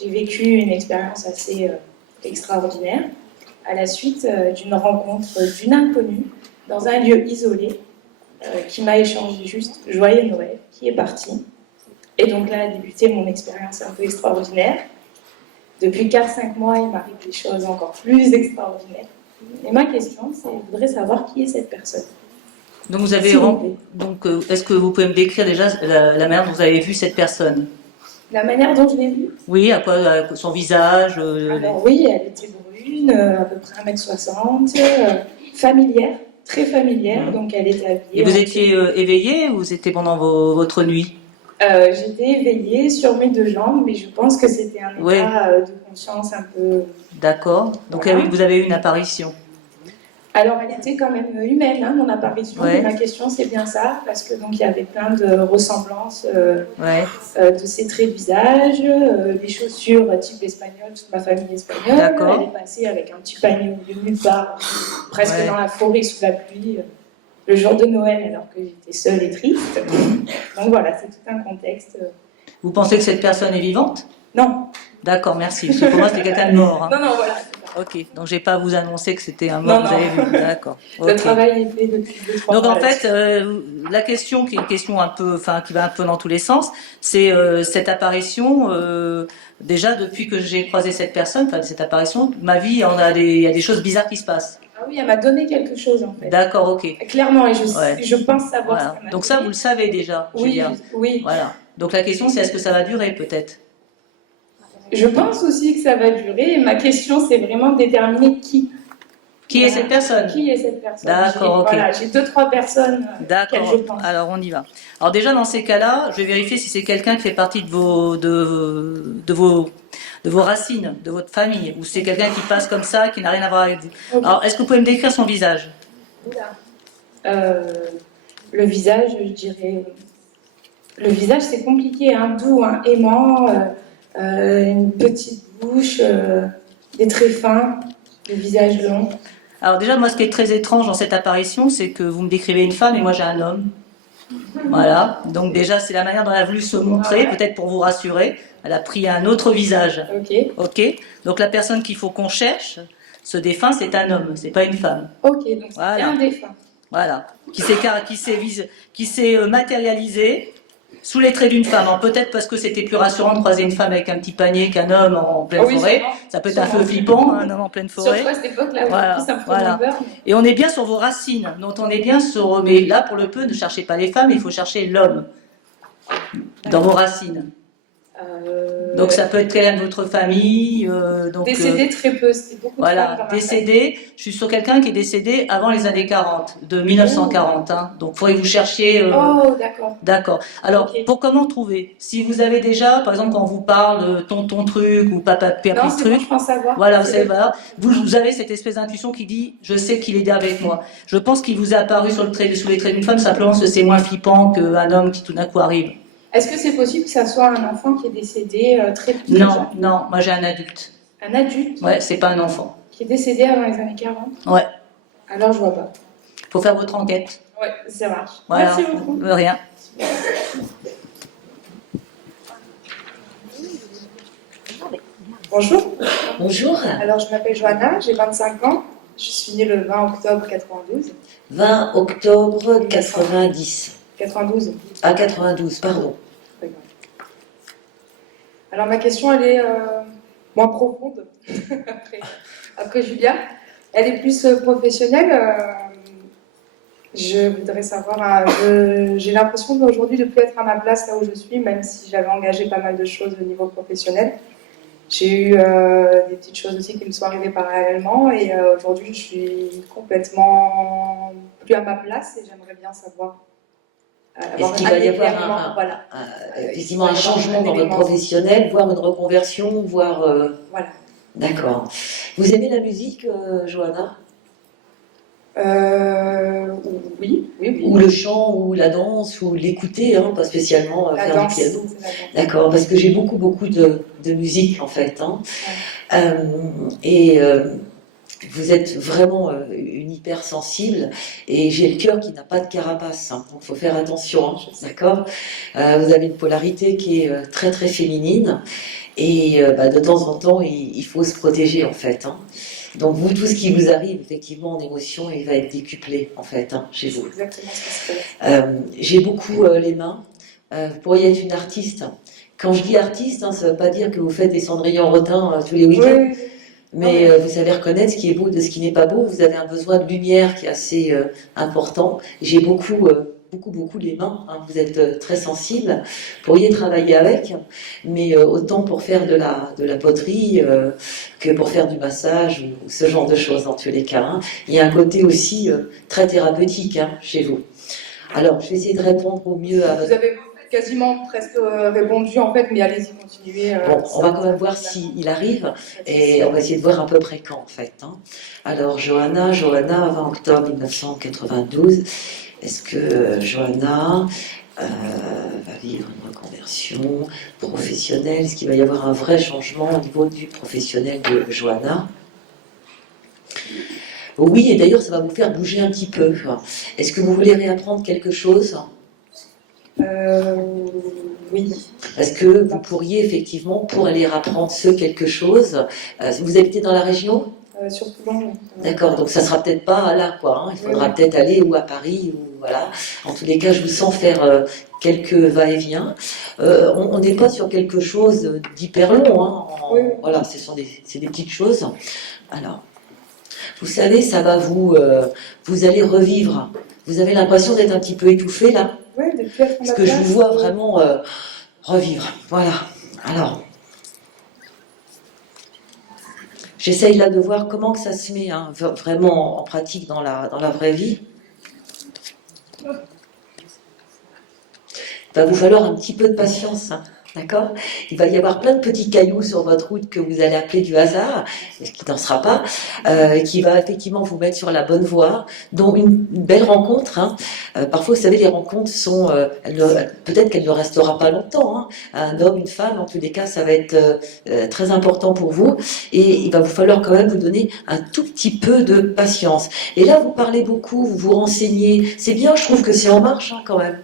j'ai vécu une expérience assez extraordinaire à la suite d'une rencontre d'une inconnue dans un lieu isolé qui m'a échangé juste joyeux Noël, qui est parti. Et donc là a débuté mon expérience un peu extraordinaire. Depuis 4-5 mois, il m'arrive des choses encore plus extraordinaires. Et ma question, c'est, je voudrais savoir qui est cette personne. Donc vous avez est-ce que vous pouvez me décrire déjà la manière dont vous avez vu cette personne? La manière dont je l'ai vue. Oui, à son visage. Alors oui, elle était brune, à peu près 1m60, familière, très familière, donc elle était habillée. Et vous étiez éveillé ou c'était pendant votre nuit? J'étais éveillée sur mes deux jambes, mais je pense que c'était un état de conscience un peu... D'accord. Donc Voilà. vous avez eu une apparition. Alors elle était quand même humaine, hein, mon apparition. Ouais. Et ma question c'est bien ça, parce que donc il y avait plein de ressemblances de ses traits de visage, des chaussures type espagnol, toute ma famille est espagnole. D'accord. Elle est passée avec un petit panier au milieu de nulle part, presque dans la forêt sous la pluie, le jour de Noël alors que j'étais seule et triste. Donc voilà, c'est tout un contexte. Vous pensez que cette personne est vivante? Non. D'accord, merci. Parce que pour moi, c'était quelqu'un de mort. Hein. Non, voilà. Ok, donc je n'ai pas à vous annoncer que c'était un mort, Non, vous avez vu. D'accord. Le Ok. travail est fait depuis 2-3 mois. Donc en fait, là-dessus. la question qui est une question un peu, qui va un peu dans tous les sens, c'est cette apparition. Déjà depuis que j'ai croisé cette personne, cette apparition, ma vie, il y a des choses bizarres qui se passent. Ah oui, elle m'a donné quelque chose en fait. D'accord, ok. Clairement, et je pense savoir Voilà. ce qu'elle m'a Donc ça, vous le savez déjà, Oui, Julia. oui. Voilà. Donc la question, c'est est-ce que ça va durer peut-être? Je pense aussi que ça va durer. Et ma question, c'est vraiment de déterminer qui. Qui est cette personne? Qui est cette personne? D'accord, ok. Voilà, j'ai 2-3 personnes auxquelles je pense. Alors on y va. Alors déjà dans ces cas-là, je vais vérifier si c'est quelqu'un qui fait partie de vos racines, de votre famille, ou c'est quelqu'un qui passe comme ça, qui n'a rien à voir avec vous. Ok. Alors est-ce que vous pouvez me décrire son visage? Le visage, je dirais. Le visage, c'est compliqué, hein, doux, hein, aimant, une petite bouche, des traits fins, le visage long. Alors déjà, moi, ce qui est très étrange dans cette apparition, c'est que vous me décrivez une femme et moi j'ai un homme. Voilà. Donc déjà, c'est la manière dont elle a voulu se montrer, peut-être pour vous rassurer. Elle a pris un autre visage. Ok. Ok. Donc la personne qu'il faut qu'on cherche, ce défunt, c'est un homme, c'est pas une femme. Ok, donc c'est Voilà. un défunt. Voilà. Qui s'est matérialisé sous les traits d'une femme. Alors, peut-être parce que c'était plus rassurant de croiser une femme avec un petit panier qu'un homme en pleine forêt. Sûrement. Ça peut être un peu flippant, un homme en pleine forêt. Surtout à cette époque-là, Voilà, ça me fait voilà. peur. Et on est bien sur vos racines. Donc on est bien sur. Mais là, pour le peu, ne cherchez pas les femmes, il faut chercher l'homme dans vos racines. Donc ça peut être quelqu'un de votre famille. Décédé très peu, c'était beaucoup de femmes Voilà, dans ma décédé. Je suis sur quelqu'un qui est décédé avant les années 40, de 1940. Hein. Donc il faudrait que vous cherchiez. Oh, d'accord. D'accord. Alors, pour comment trouver? Si vous avez déjà, par exemple, quand on vous parle de tonton truc ou papa Non, petit c'est truc, bon, je pense savoir. voilà, C'est voilà. Vous avez cette espèce d'intuition qui dit, je sais qu'il est avec moi. Je pense qu'il vous est apparu sous les traits d'une femme simplement parce que c'est moins flippant qu'un homme qui tout d'un coup arrive. Est-ce que c'est possible que ça soit un enfant qui est décédé très petit? Non, non, moi j'ai un adulte. Un adulte Ouais, c'est pas un enfant. qui est décédé avant les années 40? Ouais. Alors je vois pas. Faut faire votre enquête. Ouais, ça marche. Voilà. Merci beaucoup. De rien. Bonjour. Bonjour. Alors, je m'appelle Johanna, j'ai 25 ans. Je suis née le 20 octobre 92. 20 octobre 90. 92. Ah, 92, pardon. Alors, ma question, elle est moins profonde après Julia. Elle est plus professionnelle. Je voudrais savoir, j'ai l'impression qu'aujourd'hui de ne plus être à ma place là où je suis, même si j'avais engagé pas mal de choses au niveau professionnel. J'ai eu des petites choses aussi qui me sont arrivées parallèlement et aujourd'hui je suis complètement plus à ma place et j'aimerais bien savoir. Est-ce qu'il va y avoir effectivement un changement dans votre professionnel, voire une reconversion, voire... Voilà. D'accord. Vous aimez la musique, Johanna? Oui. Ou le chant, ou la danse, ou l'écouter, hein, pas spécialement La faire danse, du piano. c'est la danse. D'accord, parce que j'ai beaucoup de musique en fait. Hein. vous êtes vraiment une hypersensible et j'ai le cœur qui n'a pas de carapace, hein, donc il faut faire attention, hein, d'accord. Vous avez une polarité qui est très très féminine et de temps en temps il faut se protéger en fait, hein. Donc vous, tout ce qui vous arrive effectivement en émotion, il va être décuplé en fait, hein, chez vous. Exactement ce qui se passe. J'ai beaucoup les mains, vous pourriez être une artiste. Quand je dis artiste, hein, ça ne veut pas dire que vous faites des cendrillons rodins tous les week-ends. Oui. Mais vous savez reconnaître ce qui est beau de ce qui n'est pas beau. Vous avez un besoin de lumière qui est assez important. J'ai beaucoup les mains. Hein. Vous êtes très sensible. Vous pourriez travailler avec, mais autant pour faire de la poterie que pour faire du massage ou ce genre de choses dans tous les cas. Hein. Il y a un côté aussi très thérapeutique, hein, chez vous. Alors, je vais essayer de répondre au mieux à votre... Vous avez quasiment presque répondu en fait, mais allez-y, continuez. Bon, on va quand même voir s'il arrive et on va essayer de voir à peu près quand en fait, hein. Alors Johanna, 20 octobre 1992, est-ce que Johanna va vivre une reconversion professionnelle? Est-ce qu'il va y avoir un vrai changement au niveau du professionnel de Johanna? Oui, et d'ailleurs ça va vous faire bouger un petit peu. Est-ce que vous voulez réapprendre quelque chose? Oui. Est-ce que vous pourriez effectivement, pour aller apprendre ce quelque chose, vous habitez dans la région? Sur Toulon. D'accord, donc ça sera peut-être pas là, quoi. Hein. Il faudra peut-être aller ou à Paris, ou voilà. En tous les cas, je vous sens faire quelques va-et-vient. On n'est pas sur quelque chose d'hyper long, hein. Voilà, c'est des petites choses. Alors, vous savez, ça va vous allez revivre. Vous avez l'impression d'être un petit peu étouffé là? Oui, depuis être en Parce que je vous vois vraiment revivre. Voilà. Alors, j'essaye là de voir comment que ça se met hein, vraiment en pratique dans la vraie vie. Il va vous falloir un petit peu de patience, hein, d'accord? Il va y avoir plein de petits cailloux sur votre route que vous allez appeler du hasard, ce qui n'en sera pas, qui va effectivement vous mettre sur la bonne voie, dont une belle rencontre. Hein. Parfois, vous savez, les rencontres sont... peut-être qu'elle ne restera pas longtemps. Hein. Un homme, une femme, en tous les cas, ça va être très important pour vous. Et il va vous falloir quand même vous donner un tout petit peu de patience. Et là, vous parlez beaucoup, vous vous renseignez. C'est bien, je trouve que c'est en marche hein, quand même.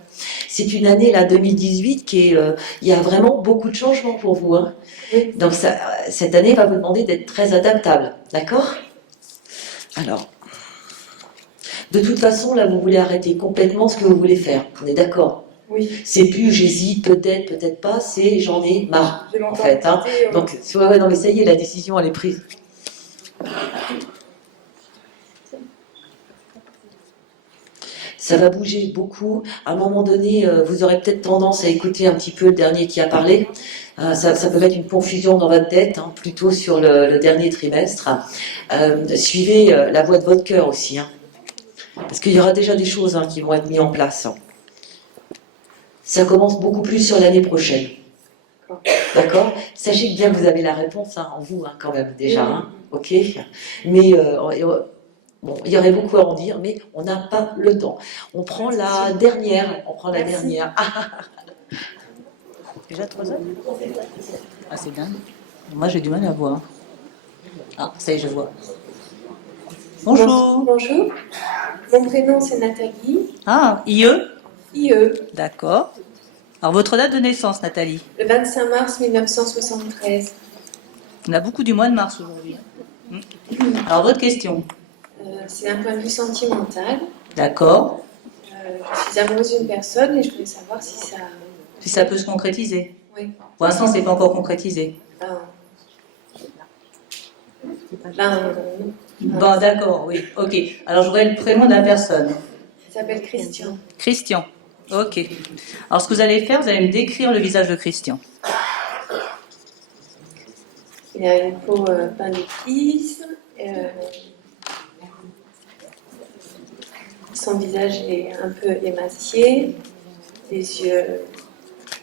C'est une année, là, 2018, qui est... il y a vraiment beaucoup de changements pour vous. Hein. Oui. Donc, cette année va vous demander d'être très adaptable. D'accord? Alors, de toute façon, là, vous voulez arrêter complètement ce que vous voulez faire. On est d'accord? Oui. C'est plus j'hésite, peut-être pas, c'est j'en ai marre, en fait. Hein. Donc, ouais, non, mais ça y est, la décision, elle est prise. Ça va bouger beaucoup. À un moment donné, vous aurez peut-être tendance à écouter un petit peu le dernier qui a parlé. Ça peut mettre une confusion dans votre tête, hein, plutôt sur le dernier trimestre. Suivez la voix de votre cœur aussi. Hein, parce qu'il y aura déjà des choses hein, qui vont être mises en place. Ça commence beaucoup plus sur l'année prochaine. D'accord? Sachez bien que vous avez la réponse hein, en vous, hein, quand même, déjà. Hein, ok? Mais... bon, il y aurait beaucoup à en dire, mais on n'a pas le temps. On prend la dernière. Déjà 3 heures? Ah, c'est dingue. Moi, j'ai du mal à voir. Ah, ça y est, je vois. Bonjour. Bonjour. Mon prénom, c'est Nathalie. Ah, IE? IE. D'accord. Alors, votre date de naissance, Nathalie? Le 25 mars 1973. On a beaucoup du mois de mars aujourd'hui. Alors, votre question? C'est d'un point de vue sentimental. D'accord. Je suis amoureuse d'une personne et je voulais savoir si ça... Si ça peut se concrétiser? Oui. Pour l'instant, c'est pas encore concrétisé. Bon, d'accord, oui. Ok. Alors, je voudrais le prénom de la personne. Il s'appelle Christian. Christian. Ok. Alors, ce que vous allez faire, vous allez me décrire le visage de Christian. Il a une peau peinte d'épices. Son visage est un peu émacié, les yeux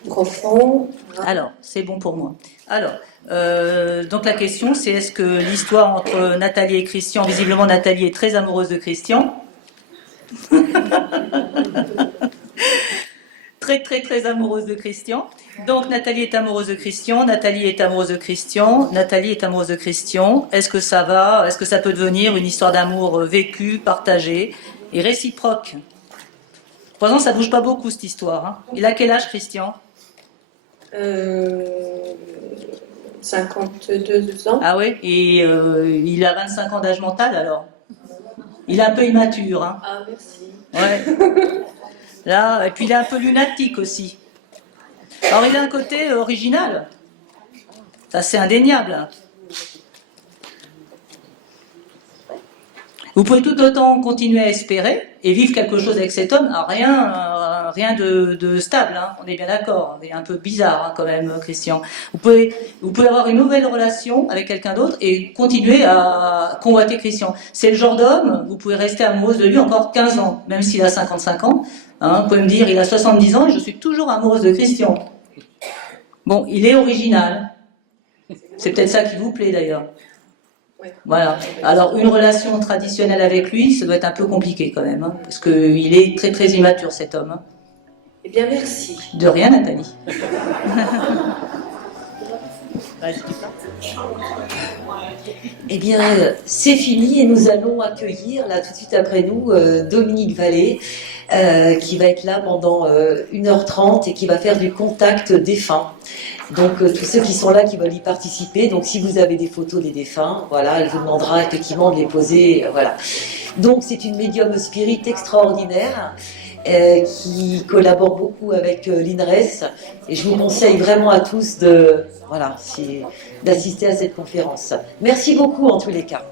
profonds. Alors, c'est bon pour moi. Alors, donc la question, c'est est-ce que l'histoire entre Nathalie et Christian, visiblement Nathalie est très amoureuse de Christian. très amoureuse de Christian. Donc Nathalie est amoureuse de Christian, Nathalie est amoureuse de Christian, Nathalie est amoureuse de Christian. Est-ce que ça va? Est-ce que ça peut devenir une histoire d'amour vécue, partagée et réciproque? Pour l'instant, ça bouge pas beaucoup cette histoire. Hein. Il a quel âge, Christian? 52 ans. Ah oui, et il a 25 ans d'âge mental alors. Il est un peu immature. Hein. Ah, merci. Ouais. Là, et puis il est un peu lunatique aussi. Alors il a un côté original. Ça c'est indéniable. Vous pouvez tout autant continuer à espérer et vivre quelque chose avec cet homme. Alors rien de stable, hein. On est bien d'accord. Il est un peu bizarre hein, quand même, Christian. Vous pouvez avoir une nouvelle relation avec quelqu'un d'autre et continuer à convoiter Christian. C'est le genre d'homme, vous pouvez rester amoureuse de lui encore 15 ans, même s'il a 55 ans. Hein, vous pouvez me dire, il a 70 ans et je suis toujours amoureuse de Christian. Bon, il est original. C'est peut-être ça qui vous plaît d'ailleurs. Voilà. Alors, une relation traditionnelle avec lui, ça doit être un peu compliqué quand même, hein, parce qu'il est très immature cet homme. Hein. Eh bien, merci. De rien, Nathalie. Eh bien, c'est fini et nous allons accueillir, là, tout de suite après nous, Dominique Vallée, qui va être là pendant 1h30 et qui va faire du contact défunt. Donc, tous ceux qui sont là, qui veulent y participer, donc si vous avez des photos des défunts, voilà, elle vous demandera effectivement de les poser, voilà. Donc, c'est une médium spirit extraordinaire, qui collabore beaucoup avec l'INRES, et je vous conseille vraiment à tous d'assister à cette conférence. Merci beaucoup en tous les cas.